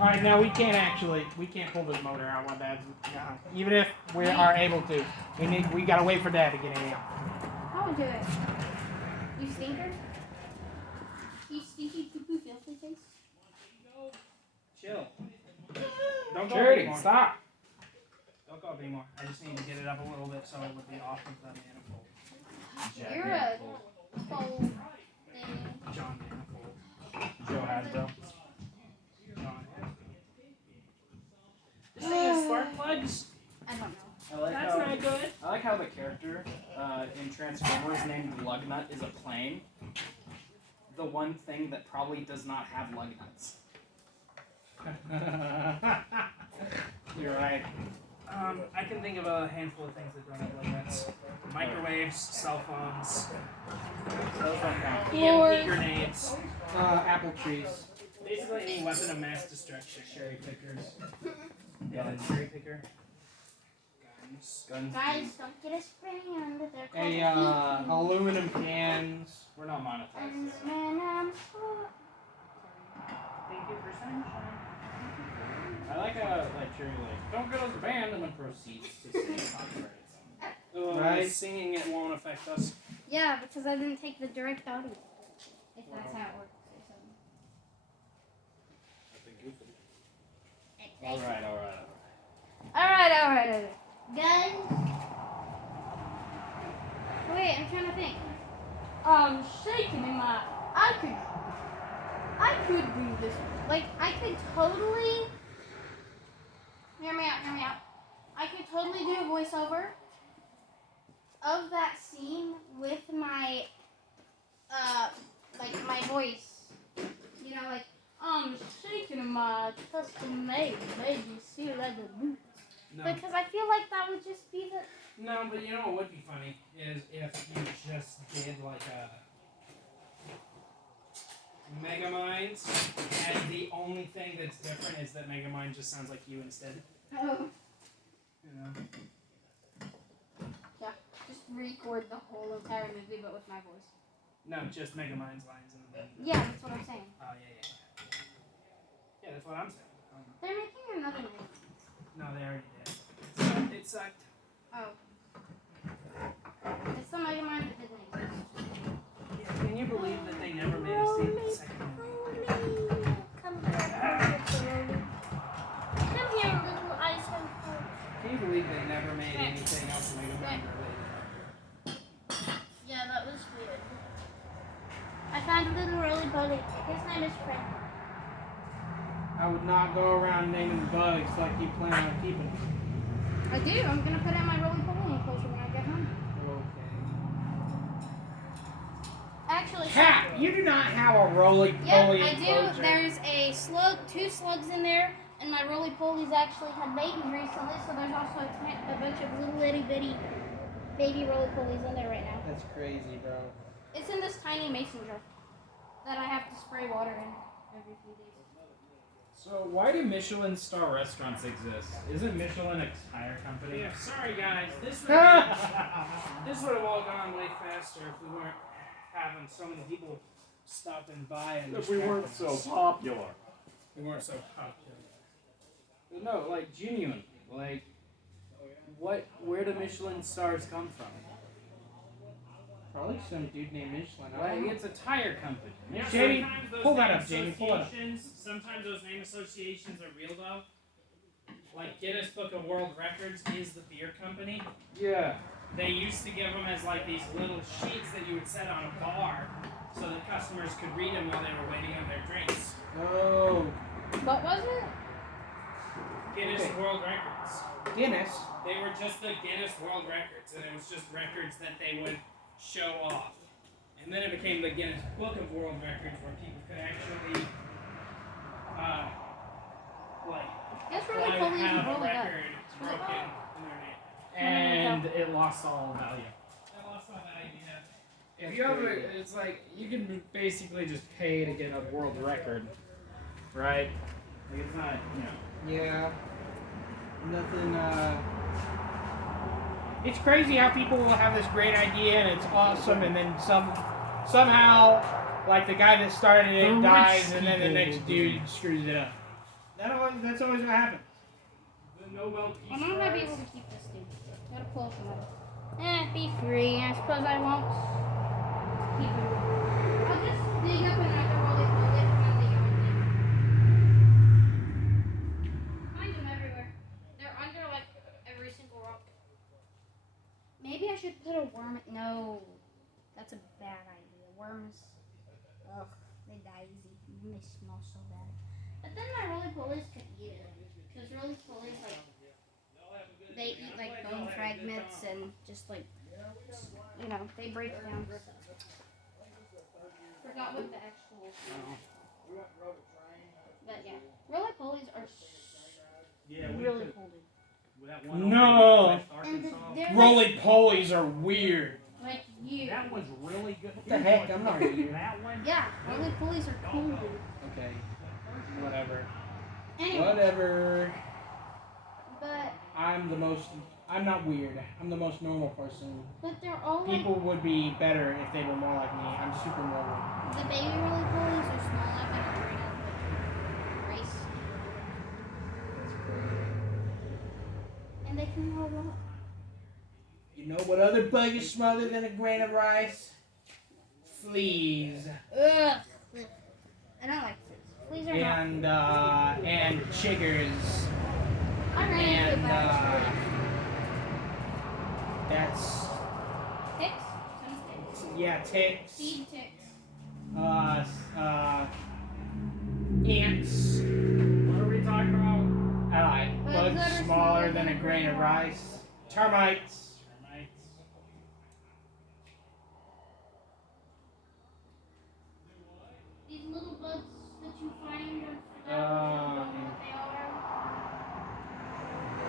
All right, now we can't pull this motor out while Dad's even if we are able to. We gotta wait for Dad to get in here. How would do it? You stinker? You stinky poo-poo filthy face? Chill. Don't go Charity, anymore. stop. Don't go anymore. I just need to get it up a little bit so it would be off of the manifold. You're a fold thing. John manifold. Joe Hasbro. John. This thing has spark plugs. I don't know. That's not good. I like how the character in Transformers named Lugnut is a plane. The one thing that probably does not have lug nuts. You're right. I can think of a handful of things that don't have lug nuts. Microwaves, cell phones, Those don't count. EMP grenades. Apple trees. Basically any weapon of mass destruction. Cherry pickers. Yeah, cherry picker. Guns. Guys, don't get a spray on the they're Hey, called aluminum cans. We're not monetized. And when I'm hot. Thank you for sunshine. I like how Cherry don't get us banned and then proceeds to sing copyrights. Oh, Right. Singing it won't affect us. Yeah, because I didn't take the direct audio. If that's how it works or something. Alright. Alright. Guns. Wait, I'm trying to think. I'm shaking in my. I could do this. Like, I could totally. Hear me out. I could totally do a voiceover of that scene with my, like my voice. You know, like, I'm shaking in my custom made baby sea leather boots. No. Because I feel like that would just be the. No, but you know what would be funny is if you just did like a Megamind, and the only thing that's different is that Megamind just sounds like you instead. Oh. You know? Yeah, just record the whole entire movie, but with my voice. No, just Megamind's lines and then. Yeah, that's what I'm saying. Oh yeah. Yeah, that's what I'm saying. They're making another movie. No, they already did. It sucked. Oh. It's the Megamind that didn't exist. Yeah, can you believe that they never made a second movie? Come here, little ice cream. Can you believe they never made anything else Megamind related? Yeah, that was weird. I found a little roly-poly. His name is Frank. I would not go around naming bugs like you plan on keeping them. I do. I'm gonna put it in my roly-poly enclosure when I get home. Actually, Cat, you do not have a roly-poly yep, I enclosure. do. There's a slug, 2 slugs in there, and my roly-polies actually had babies recently, so there's also a bunch of little itty-bitty baby roly-polies in there right now. That's crazy, bro. It's in this tiny mason jar that I have to spray water in every few days. So why do Michelin star restaurants exist? Isn't Michelin a tire company? Yeah, sorry guys. This would have all gone way faster if we weren't having so many people stopping by and If we weren't so popular. we weren't so popular. No, like genuine. Like where do Michelin stars come from? Probably some dude named Michelin. Like it's a tire company. Yeah, Jamie, sometimes those pull that name up, Jamie, pull it up. Sometimes those name associations are real though. Like Guinness Book of World Records is the beer company. Yeah. They used to give them as like these little sheets that you would set on a bar so that customers could read them while they were waiting on their drinks. Oh, What was it? Guinness Okay. World Records. Guinness. They were just the Guinness World Records, and it was just records that they would show off. And then it became the Guinness Book of World Records, where people could actually, Guess have roly-polies a and roly up. record broken in their name. And it lost all value. I lost all that idea. If you have a, it's like you can basically just pay to get a world record, right? Like it's not, Yeah. Nothing, It's crazy how people will have this great idea and it's awesome, and then somehow, like the guy that started it The dies, rich and then the people next will do dude screws it up. That's always what happens. The Nobel Peace I'm not gonna be able to keep this dude. Gotta pull up another. Be free. I suppose I won't keep him. I'll just dig up another roly-poly from the yard then. Find them everywhere. They're under like every single rock. Maybe I should put a worm. No, that's a bad idea. Worms. Ugh, they die easy. And they smell so bad. But then my roly-polies could eat it. Because roly-polies like they eat like bone fragments and just like, you know, they break down stuff. Forgot what the actual. But yeah, roly-polies are really holding. No! And they're like, Roly-polies are weird. like you. That one's really good. What the heck? I'm not weird. That one. Yeah, roly-polies are cool. Okay. Whatever. Anyway, Whatever. but I'm not weird. I'm the most normal person. they're all like, People would be better if they were more like me. I'm super normal. the baby roly-polies are small enough and are made of like rice. And they can roll up. You know what other bug is smaller than a grain of rice? Fleas. Ugh. I don't like fleas. Fleas are not. And chiggers. I ran into a And bad that's ticks. Some ticks. yeah, ticks. Seed ticks. Ants. What are we talking about? I lied. Bugs Bugs that are smaller than a grain of rice. Termites. Termites. These little bugs that you find and forgot what they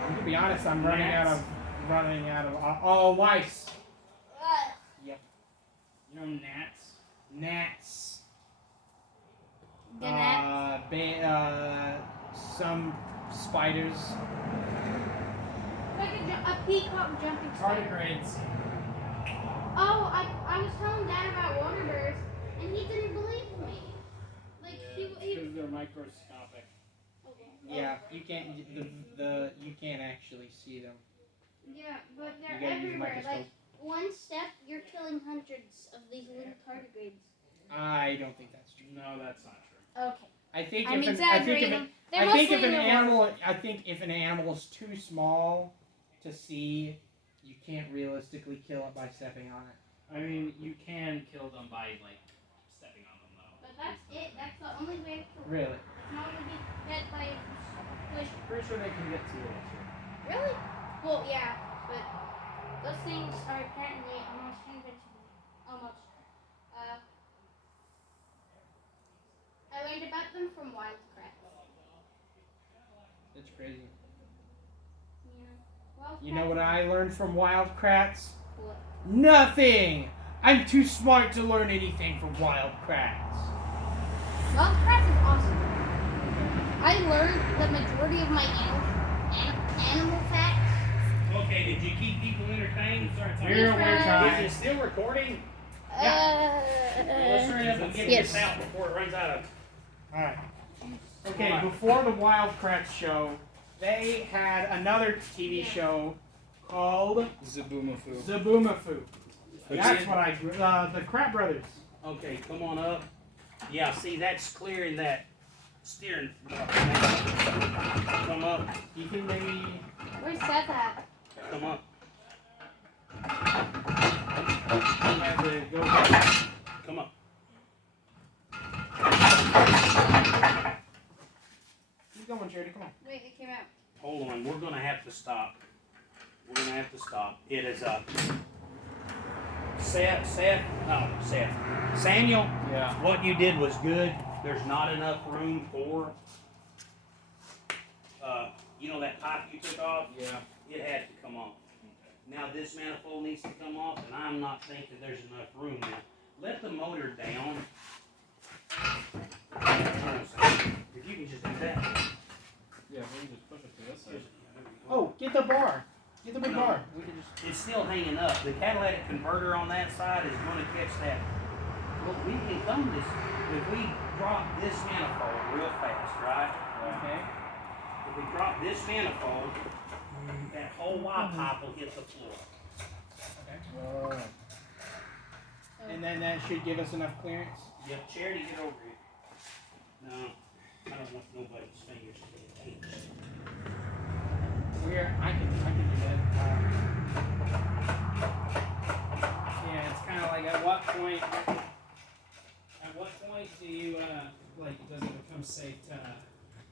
are. To be honest, I'm running out of oh, lice. Ugh. Yep. You know gnats? Gnats. The gnats. Some spiders. Like a peacock jumping spider. Tardigrades. Oh, I was telling Dad about water bears, and he didn't believe me. Like he Because they're microscopic. okay. Yeah, you can't you can't actually see them. Yeah, but You they're gotta use a everywhere. microscope. Like one step, you're killing hundreds of these little tardigrades. I don't think that's true. No, that's not true. Okay. I think I'm if an, exaggerating. They're I think mostly if an in the water. animal is too small to see, you can't realistically kill it by stepping on it. I mean, you can kill them by like stepping on them though. But that's it. That's the only way to kill them. Really? It's not gonna be hit by a push. Pretty sure they can get to it. Really? Well, yeah, but those things are apparently almost invincible. Almost. I learned about them from Wildcraft. It's crazy. Yeah. Wildcraft. You know what I learned from Wildcrats? What? Nothing! I'm too smart to learn anything from Wildcrats. Wildcraft is awesome. I learned the majority of my animal facts. Okay, did you keep people entertained? We're Is it still recording? Let's hurry up and get Yes. this out before it runs out of. Alright. Okay, before the Wildcrats show, they had another TV show called Zaboomafoo. Zaboomafoo. That's what I grew. The Crap Brothers. Okay, come on up. Yeah, see, that's clearing that steering. Come up. You think maybe. Where's Seth at? Come up. You have to go back. Come up. Keep going, Charity. Come on. Wait, it came out. Hold on, we're gonna have to stop. We're gonna have to stop. It is Seth. Samuel, Yeah. what you did was good. There's not enough room for, you know that pipe you took off? Yeah. It had to come off. Now this manifold needs to come off, and I'm not thinking there's enough room now. Let the motor down. If you can just do that. Yeah, we can just push it to this side. Oh, get the bar. Get the big No. bar. We can just. It's still hanging up. The catalytic converter on that side is going to catch that. Well, we can come this. If we drop this manifold real fast, right? Okay. If we drop this manifold, that whole Y pipe will hit the floor. Okay. And then that should give us enough clearance. Yep, Charity, get over here. No, I don't want nobody's fingers to get pinched. I can do that. Yeah, it's kind of like at what point do you like does it become safe to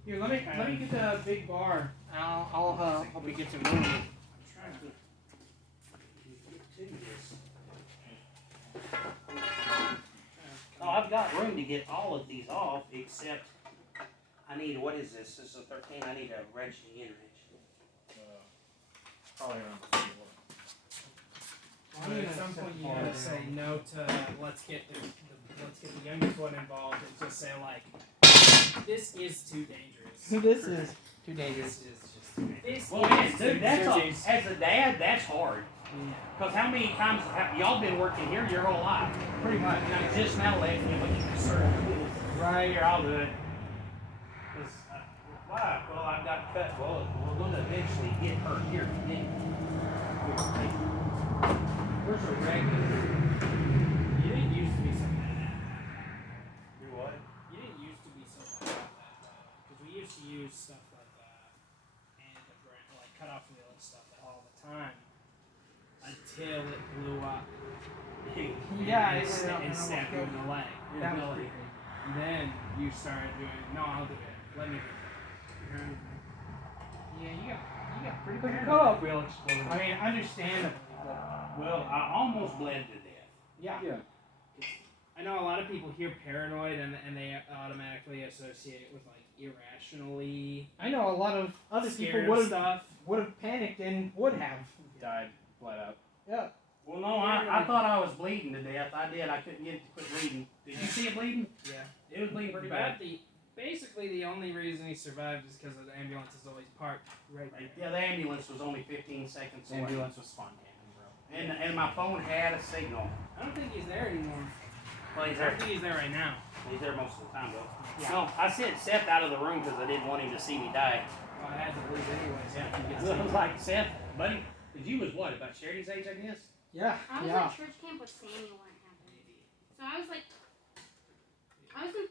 Here, let me get the big bar. I'll help you get some room. I'm trying to get to this. Oh, I've got room to get all of these off, except I need, what is this? This is a 13. I need a wrench and end wrench. Probably around the Well, at some point you gotta say no to let's get the youngest one involved and just say like, this is too dangerous. This is too dangerous. This is just too dangerous. This Well, man, is dude, too that's dangerous. as a dad, that's hard. Yeah. Because how many times have y'all been working here your whole life? Pretty much. And I'm just now letting you look at the circle. Right. Here, I'll do it. 'Cause, why? Well, I've got cut. Well, we're going to eventually get her here. Where's her regular? You didn't used to be so bad. Do what? You didn't used to be so bad at that because we used to use stuff like and the brand, like cut off wheel and stuff all the time until it blew up. Yeah, and it's stabbed you in the leg. That was Really. And then you started doing. No, I'll do it. Let me do it. Yeah, you got pretty But bad. your cutoff wheel exploded. I mean, understandably, but Well, I almost bled to death. yeah. Yeah. I know a lot of people hear paranoid and they automatically associate it with like irrationally I know a lot of other scared people of stuff. would have panicked and would have. Died, bled out. Yeah. Well, no, I thought I was bleeding to death. I did. I couldn't get it to quit bleeding. Did you see it bleeding? Yeah. It was bleeding pretty bad. Basically the only reason he survived is because the ambulance is always parked right there. Yeah, the ambulance was only 15 seconds The away. ambulance was spontaneous, bro. And my phone had a signal. I don't think he's there anymore. Well, he's I there. don't think he's there right now. He's there most of the time, though. Yeah. No, I sent Seth out of the room because I didn't want him to see me die. Well, I had to leave anyway, so I could get I was like, Seth, buddy, because you was what, about Charity's age, I guess? Yeah. I was Yeah. at church camp with Samuel when it happened. So I was like, I was in.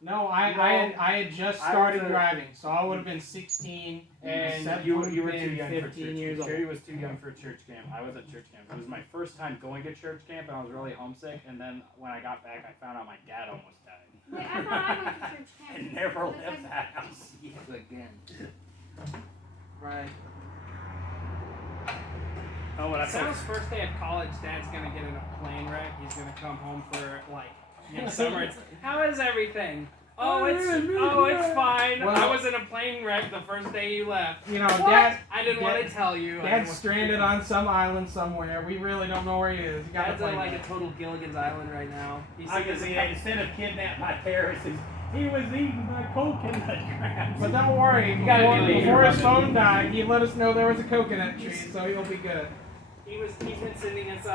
No, I had just I started was a- driving, so I would have been 16, And Seth you would were have too been young for 15 church. years old. Cherry was too young for church camp. I was at church camp. It was my first time going to church camp, and I was really homesick. And then when I got back, I found out my dad almost died. Wait, I thought I went to church camp. And never Because left I- the house. Again. Right. Oh, what I told Sal's first day of college, Dad's gonna get in a plane wreck. He's gonna come home for like midsummer. It's, how is everything? Oh, it's fine. Well- I was in a plane wreck the first day you left. You know, What? Dad. I didn't want to tell you. I didn't Dad's want- stranded on some island somewhere. We really don't know where he is. He got Dad's the on plane like a total Gilligan's Island right now. He's I can see that instead of kidnap my terrorists, he was eating my coconut crabs. But don't worry, gotta be before his later. phone died, he let us know there was a coconut tree, so he'll be good. He's been sending us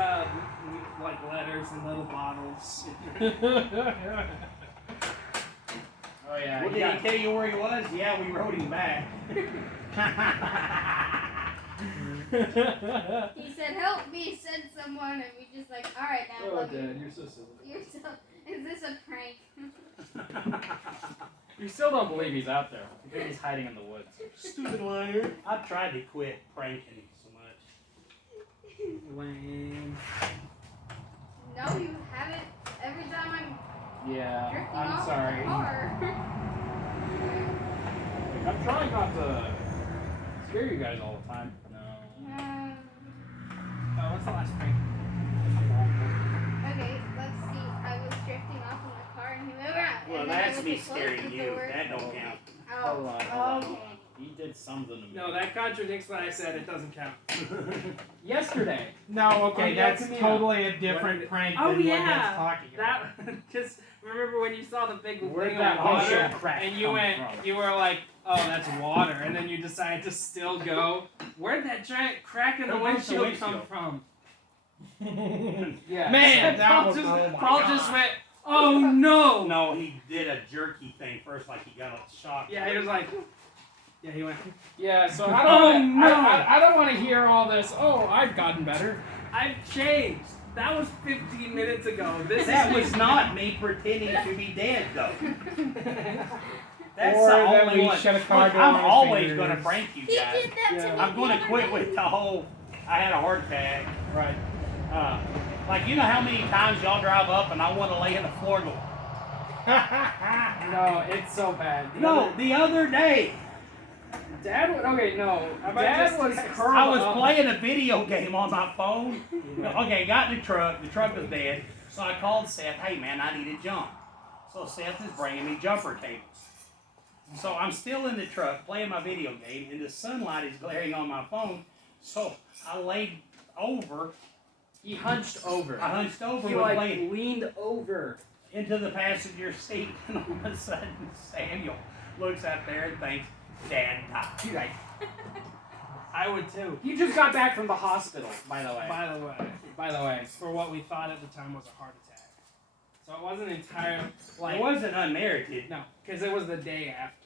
like letters and little bottles. Oh yeah. Well, did he tell you where he was? Yeah, we rode him back. He said, "Help me!" Said someone, and we just like, "All right, now, love you." you're so silly. You're so. Is this a prank? You still don't believe he's out there. You think he's hiding in the woods. Stupid liar. I've tried to quit pranking so much. Lame. No, you haven't. Every time I'm Yeah, drifting I'm off sorry. the car. I'm trying not to scare you guys all the time. No. Oh, what's the last prank? Okay, let's see. I was drifting off in the car and he went around. Well, and then I that's went me to close scaring the you. door. That don't count. Hold on, Oh, hold on. okay. He did something to me. No, that contradicts what I said. It doesn't count. Yesterday. No, okay, Oh, that's yeah, come totally a What different did- prank Oh, than what yeah. Dad's talking about. That just remember when you saw the big Where'd thing that of water ocean crack and you come went, from? you were like, oh, that's water, and then you decided to still go. Where'd that giant crack in the Go fix the windshield come windshield. from? Yeah. Man, that Paul was just, oh my Paul God. just went, oh no! No, he did a jerky thing first, like he got a shock. Yeah, he was like, yeah, he went. Yeah, so Oh, I don't, no. I don't want to hear all this. Oh, I've gotten better. I've changed. That was 15 minutes ago. This That is was not me pretending to be dead, though. That's Or the that only we one. shut a Look, car door I'm on his always fingers. going to prank you He guys. did that to me. I'm going the to other quit day. with the whole, I had a heart attack. Right. Like, you know how many times y'all drive up and I want to lay on the floor and go, No, it's so bad. The other day, Dad would. Okay, no. Dad was curled I was up. playing a video game on my phone. Okay, got in the truck. The truck was dead. So I called Seth, hey man, I need a jump. So Seth is bringing me jumper cables. So I'm still in the truck playing my video game, and the sunlight is glaring on my phone. So I laid over. He hunched over. I hunched over He with like playing leaned over. into the passenger seat, and all of a sudden Samuel looks out there and thinks, Dad died. He's like, I would too. he just got back from the hospital, by the way. By the way, for what we thought at the time was a heart attack. So it wasn't entirely like It wasn't unmerited. no, because it was the day after.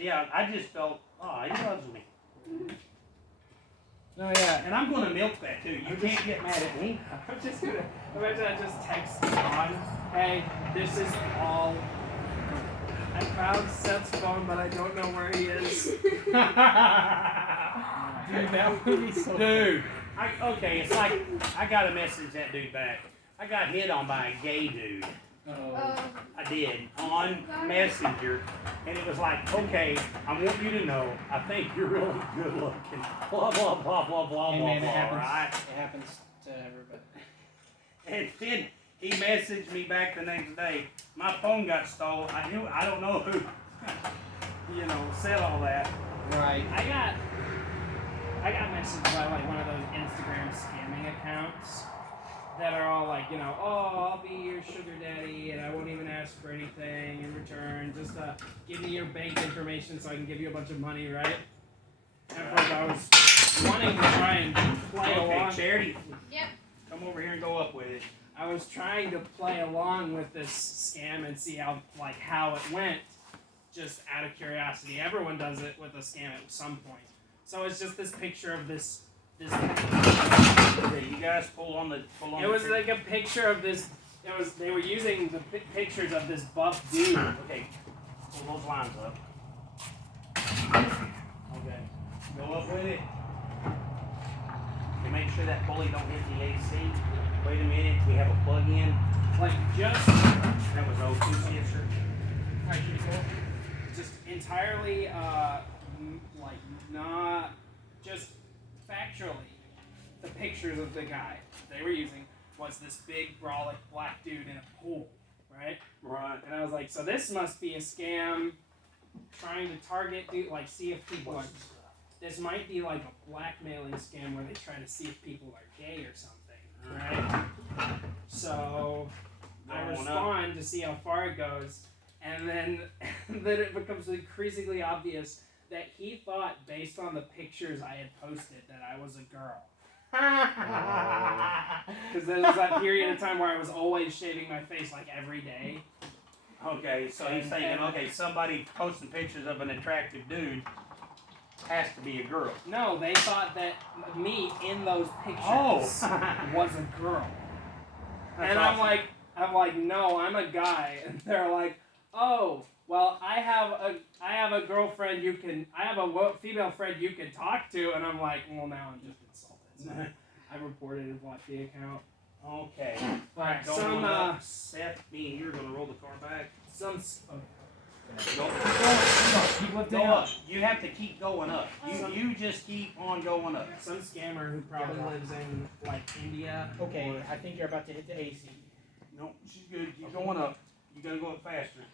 Yeah, I just felt, oh, he loves me. No, yeah. And I'm going to milk that too. You can't get mad at me. I'm just gonna imagine I just text John, hey, this is Paul. I found Seth's phone, but I don't know where he is. Dude, that would be so Dude, okay, it's like, I got to message that dude back. I got hit on by a gay dude. I did, on Messenger. And it was like, okay, I want you to know, I think you're really good looking. Blah, blah, blah, blah, blah, Hey, blah, man, blah, it happens. right? It happens to everybody. And then he messaged me back the next day. My phone got stolen. I don't know who, said all that. Right. I got messaged by like one of those Instagram scamming accounts that are all like, oh, I'll be your sugar daddy and I won't even ask for anything in return. Just give me your bank information so I can give you a bunch of money, right? And of course I was wanting to try and play Okay, along. Charity. Yep. Come over here and go up with it. I was trying to play along with this scam and see how it went, just out of curiosity. Everyone does it with a scam at some point. So it's just this picture of this. Okay, you guys pull on the. It was like a picture of this. They were using the pictures of this buff dude. Okay, pull those lines up. Okay, go up with it. Okay, make sure that pulley don't hit the AC. Wait a minute, we have a plug-in. Like just. That was O2 answer. Just entirely, like not just factually. The pictures of the guy they were using was this big, brolic black dude in a pool, right? Right. And I was like, so this must be a scam trying to target, like, see if people are. This might be like a blackmailing scam where they try to see if people are gay or something, right? So I respond to see how far it goes, and then it becomes increasingly obvious that he thought, based on the pictures I had posted, that I was a girl. Because there was that period of time where I was always shaving my face like every day. Okay, so he's thinking, okay, somebody posting pictures of an attractive dude has to be a girl. No, they thought that me in those pictures was a girl. That's and awesome. I'm like, no, I'm a guy. And they're like, oh, well, I have a girlfriend I have a female friend you can talk to. And I'm like, well, now I'm just insulted. So I reported and blocked the account. Okay. Alright, Seth, me and you're gonna roll the car back. Go up. You have to keep going up. You just keep on going up. Some scammer who probably lives in like India. Okay, I think you're about to hit the AC. No, she's good. Keep going up. You gotta go up faster.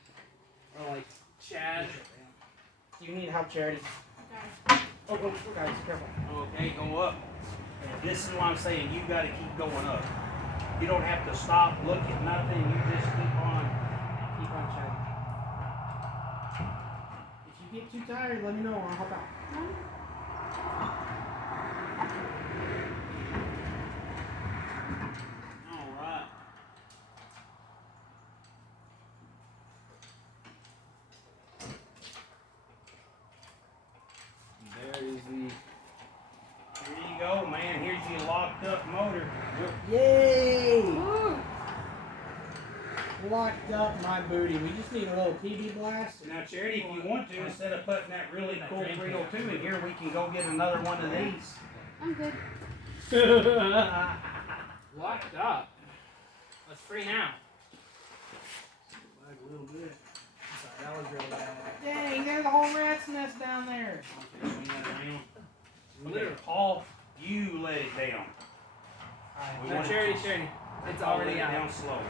Or like Chad. Do you need help, Charity? Oh, guys, careful. Okay, go up. This is what I'm saying. You gotta keep going up. You don't have to stop, look at nothing. You just keep on. Keep on chatting. If you get too tired, let me know. I'll help out. All right. There is the. Here you go, man. Here's your locked up motor. Yay! Locked up my booty. We just need a little PB blast. Now, Charity, if you want to, instead of putting that really cool 302 in here, we can go get another one of these. I'm good. Locked up. That's free now. Like a little was really bad. Dang, there's a whole rat's nest down there. Okay, swing that around. Literally. Paul, you let it down. We No, want charity. it- It's Paul, already let it out. down slowly.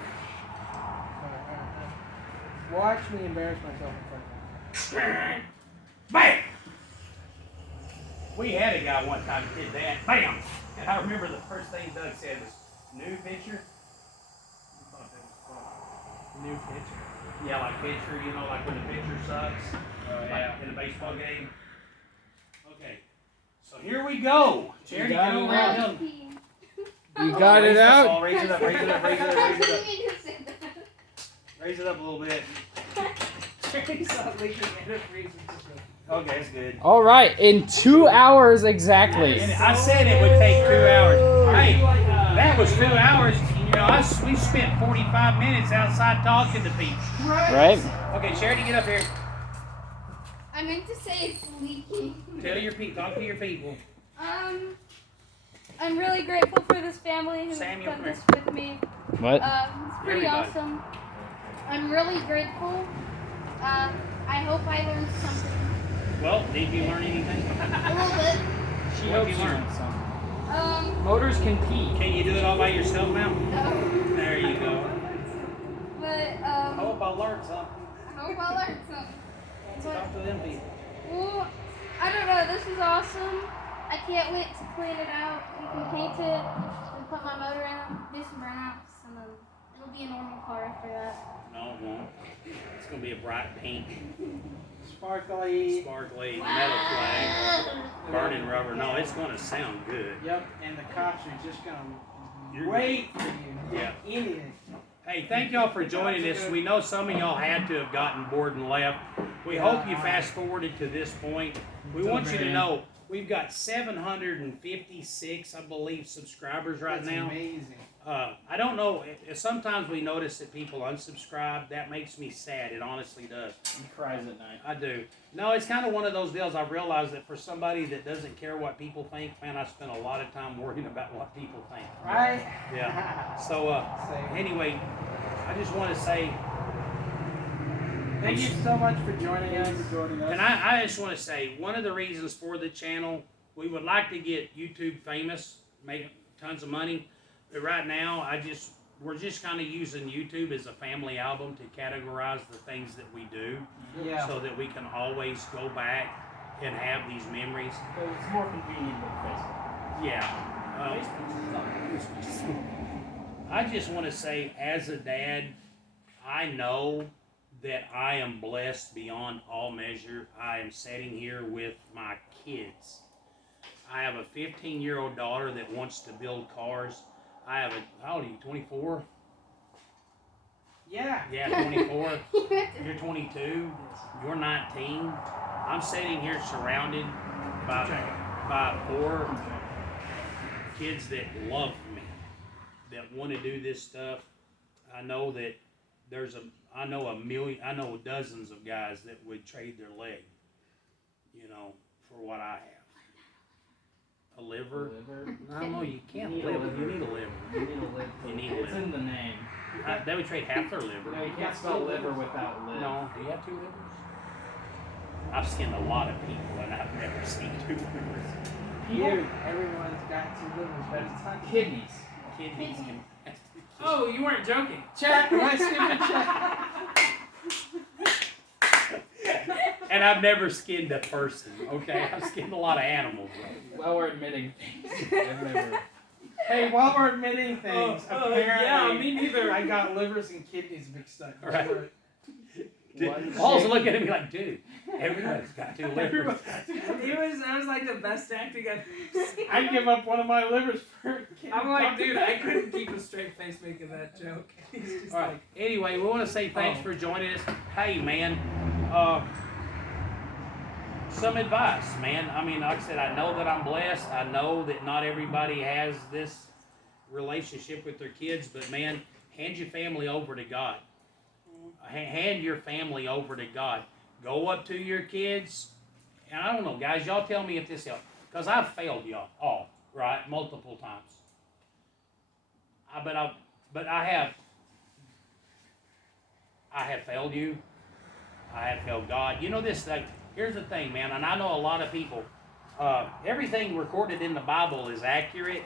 Alright. Watch me embarrass myself in front of you. Bam! We had a guy one time that did that. Bam! And I remember the first thing Doug said was, new pitcher? I thought that was funny. New pitcher. Yeah, like pitcher, you know, like when the pitcher sucks. Like in a baseball game. Okay. So here we go. Charity, got go it around. Well, Doug. You got it out. Paul, raise it up, raise it up, raise it up, raise it up. You just said that. Raise it up a little bit. Charity's not leaking antifreeze. Okay, that's good. All right, in 2 hours exactly. And I said it would take 2 hours. Hey, that was 2 hours. You know, we spent 45 minutes outside talking to people. Right? Okay, Charity, get up here. I meant to say it's leaking. Tell your people, talk to your people. I'm really grateful for this family who's Samuel, done come this with me. What? It's pretty Everybody. awesome. I'm really grateful. I hope I learned something. Well, did you learn anything? A little bit. She What'd hopes you you learn? learned something. Motors Motors can pee. Can you do it all by yourself now? No. There you go. But I hope I learned something. I hope I learned something. Talk to them people. Well, I don't know. This is awesome. I can't wait to clean it out. We can paint it and put my motor in it, do some burnouts, and then it'll be a normal car after that. No, it won't. It's gonna be a bright pink, Sparkly. sparkly metal flag, burning rubber. No, it's gonna sound good. Yep, and the cops are just gonna You're wait for you. Yeah. Idiot. Hey, thank y'all for joining us. We know some of y'all had to have gotten bored and left. We hope you fast forwarded to this point. We want you to know we've got 756, I believe, subscribers right That's now. amazing. I don't know. Sometimes we notice that people unsubscribe. That makes me sad. It honestly does. He cries at night. I do. No, it's kind of one of those deals. I realize that for somebody that doesn't care what people think, man, I spend a lot of time worrying about what people think. Right? Yeah. So, Same. anyway, I just want to say, Thank you so much for joining us. and I just want to say, one of the reasons for the channel, we would like to get YouTube famous, make tons of money, but right now, we're just kind of using YouTube as a family album to categorize the things that we do, Yeah. so that we can always go back and have these memories. It's more convenient than Facebook. Yeah. I just want to say, as a dad, I know that I am blessed beyond all measure. I am sitting here with my kids. I have a 15-year-old daughter that wants to build cars. I have how old are you, 24? Yeah. Yeah, 24. You're 22. You're 19. I'm sitting here surrounded by 4 kids that love me, that want to do this stuff. I know that I know dozens of guys that would trade their leg, for what I have. A liver? I don't know, you can't You need live. a liver. You need a liver. You need a liver. You need a It's liver. in the name. They would trade half their liver. No, you can't spell liver without live. No, do you have 2 livers? I've skinned a lot of people and I've never seen 2 livers. You. Everyone's got 2 livers, but it's not Kidneys. Kidneys and Oh, you weren't joking. Chat. Let's skip a chat. And I've never skinned a person, okay? I've skinned a lot of animals. Well, we're admitting things. I've never. Hey, while we're admitting things, apparently yeah, me neither. I got livers and kidneys mixed up. Right. One Paul's shake. looking at me like, dude, everybody's got 2 livers. That was like the best acting I've ever seen. I'd give up one of my livers for a kid. I'm like, dude, I couldn't keep a straight face making that joke. He's just All right. like, Anyway, we want to say thanks for joining us. Hey, man, some advice, man. I mean, like I said, I know that I'm blessed. I know that not everybody has this relationship with their kids, but man, hand your family over to God. Hand your family over to God. Go up to your kids, and I don't know, guys, y'all tell me if this helps, because I've failed y'all all, right, multiple times. But I have failed you. I have failed God. You know this, like, here's the thing, man, and I know a lot of people, everything recorded in the Bible is accurate.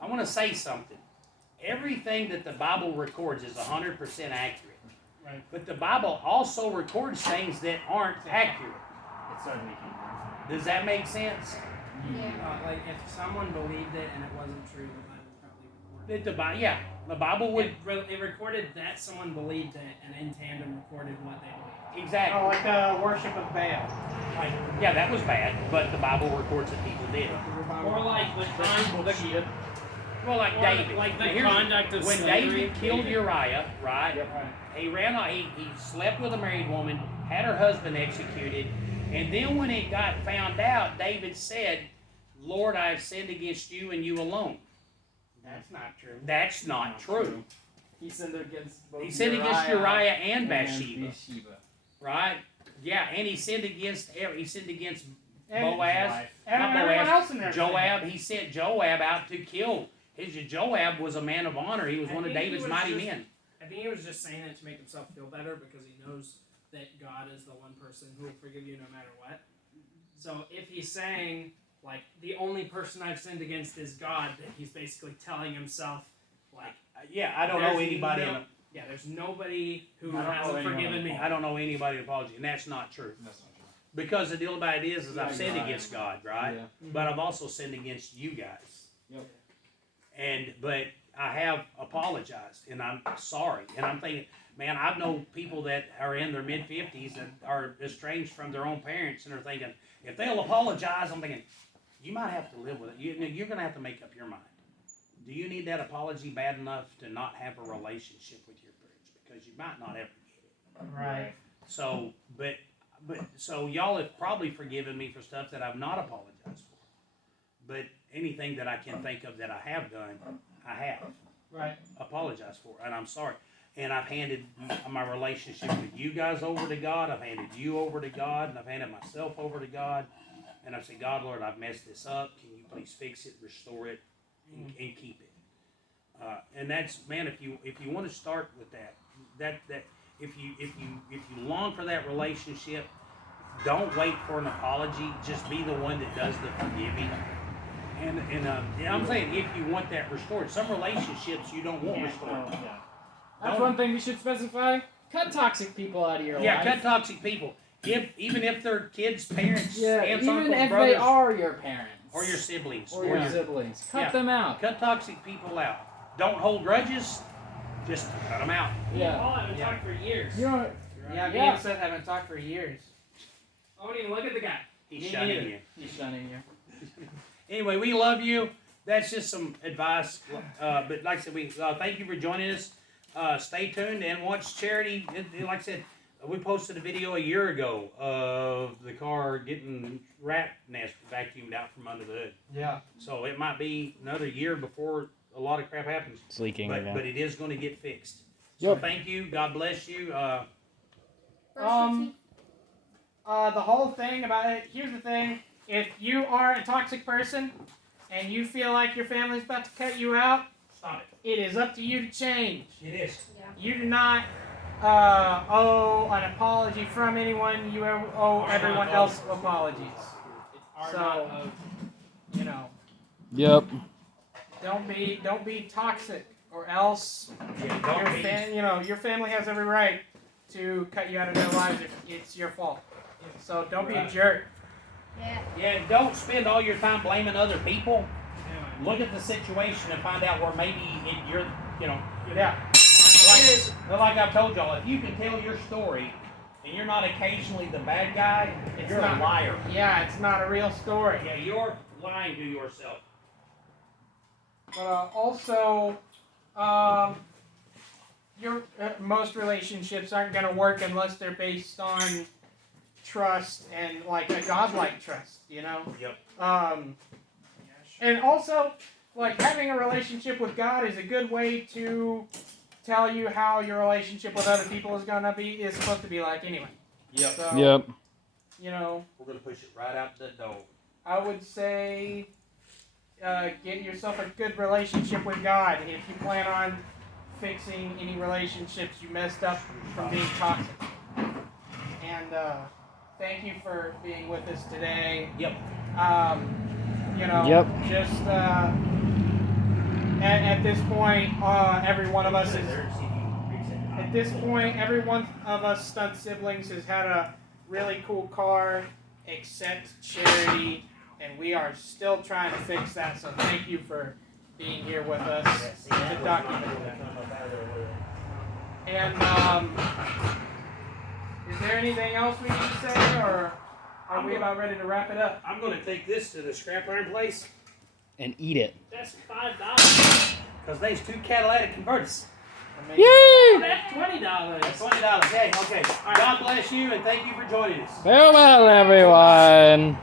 I want to say something. Everything that the Bible records is 100% accurate. Right. But the Bible also records things that aren't accurate. It started making. Does that make sense? Yeah. Like if someone believed it and it wasn't true, the Bible probably recorded it. Yeah, the Bible would. It recorded that someone believed it, and in tandem recorded what they believed. Exactly. Oh, like the worship of Baal. Like, yeah, that was bad, but the Bible records that people did. Or like Well, like or David. like the Here's- conduct of when slavery. David killed Uriah, right? He ran on. He slept with a married woman, had her husband executed, and then when it got found out, David said, "Lord, I have sinned against you and you alone." That's not true. That's not true. He sinned against both He sinned against Uriah and Bathsheba, Bathsheba. right? Yeah, and he sinned against And Boaz, and not everyone Boaz, else in there. Joab. He sent Joab out to kill. Joab was a man of honor. He was I one of think he David's was mighty just- men. I think he was just saying it to make himself feel better because he knows that God is the one person who will forgive you no matter what. So if he's saying, like, the only person I've sinned against is God, then he's basically telling himself, like, Yeah, I don't know There's anybody. no- yeah, there's nobody who I don't know hasn't anyone forgiven me. I don't know anybody apology, and that's not true. That's not true. Because the deal about it is Yeah, I've sinned God. against God, right? Yeah. But I've also sinned against you guys. Yep. But I have apologized, and I'm sorry. And I'm thinking, man, I've known people that are in their mid-50s that are estranged from their own parents, and are thinking, if they'll apologize, I'm thinking, you might have to live with it. You're going to have to make up your mind. Do you need that apology bad enough to not have a relationship with your parents? Because you might not ever get it. Right. So, so y'all have probably forgiven me for stuff that I've not apologized for. But anything that I can think of that I have done, I have Right. apologized for, and I'm sorry. And I've handed my relationship with you guys over to God. I've handed you over to God, and I've handed myself over to God. And I've said, God, Lord, I've messed this up. Can you please fix it, restore it, and keep it? And that's, man, if you want to start with that if you long for that relationship, don't wait for an apology. Just be the one that does the forgiving. And I'm saying if you want that restored, some relationships you don't want restored. That's Don't- one thing we should specify. Cut toxic people out of your Yeah, life. cut toxic people. Even if they're kids, parents, Yeah, aunts, even uncles, if brothers, they are your parents. or your siblings, or your siblings. Cut Yeah. them out. cut toxic people out. Don't hold grudges. Just cut them out. Yeah. Paul haven't talked for years. You know, Yeah, me Yeah. and Seth haven't talked for years. I won't even look at the guy. He's Me shunning neither. you. he's shunning you. Anyway, we love you. That's just some advice. But like I said, we thank you for joining us. Stay tuned and watch Charity. Like I said, we posted a video a year ago of the car getting rat nest vacuumed out from under the hood. Yeah. So it might be another year before a lot of crap happens. It's leaking But it is going to get fixed. So Yep. thank you. God bless you. The whole thing about it, here's the thing. If you are a toxic person and you feel like your family's about to cut you out, Stop it. it is up to you to change. It is. You do not owe an apology from anyone. You owe everyone else apologies. Are So- not of You know, Yep. don't be toxic, or else Yeah, don't be. your family has every right to cut you out of their lives if it's your fault. So don't be a Right. jerk. Yeah. Yeah, don't spend all your time blaming other people. yeah. Look at the situation and find out where maybe you're, Yeah. like I've told y'all, if you can tell your story and you're not occasionally the bad guy, It's you're not- a liar. Yeah, it's not a real story. Yeah, you're lying to yourself. But also, your most relationships aren't gonna work unless they're based on trust and like a godlike trust. You know. Yep. And also, like having a relationship with God is a good way to tell you how your relationship with other people is supposed to be like anyway. Yep. So, Yep. you know, We're gonna push it right out the door. I would say get yourself a good relationship with God if you plan on fixing any relationships you messed up from being toxic. And and thank you for being with us today. Yep. Just at this point, every one of us is. At this point, every one of us stunt siblings has had a really cool car, except Charity, and we are still trying to fix that. So thank you for being here with us to document that. And is there anything else we need to say, or are we about ready to wrap it up? I'm gonna take this to the scrap iron place. And eat it. That's $5. Cause there's 2 catalytic converters. That's $20. That's $20. Hey, okay. God bless you and thank you for joining us. Farewell, everyone.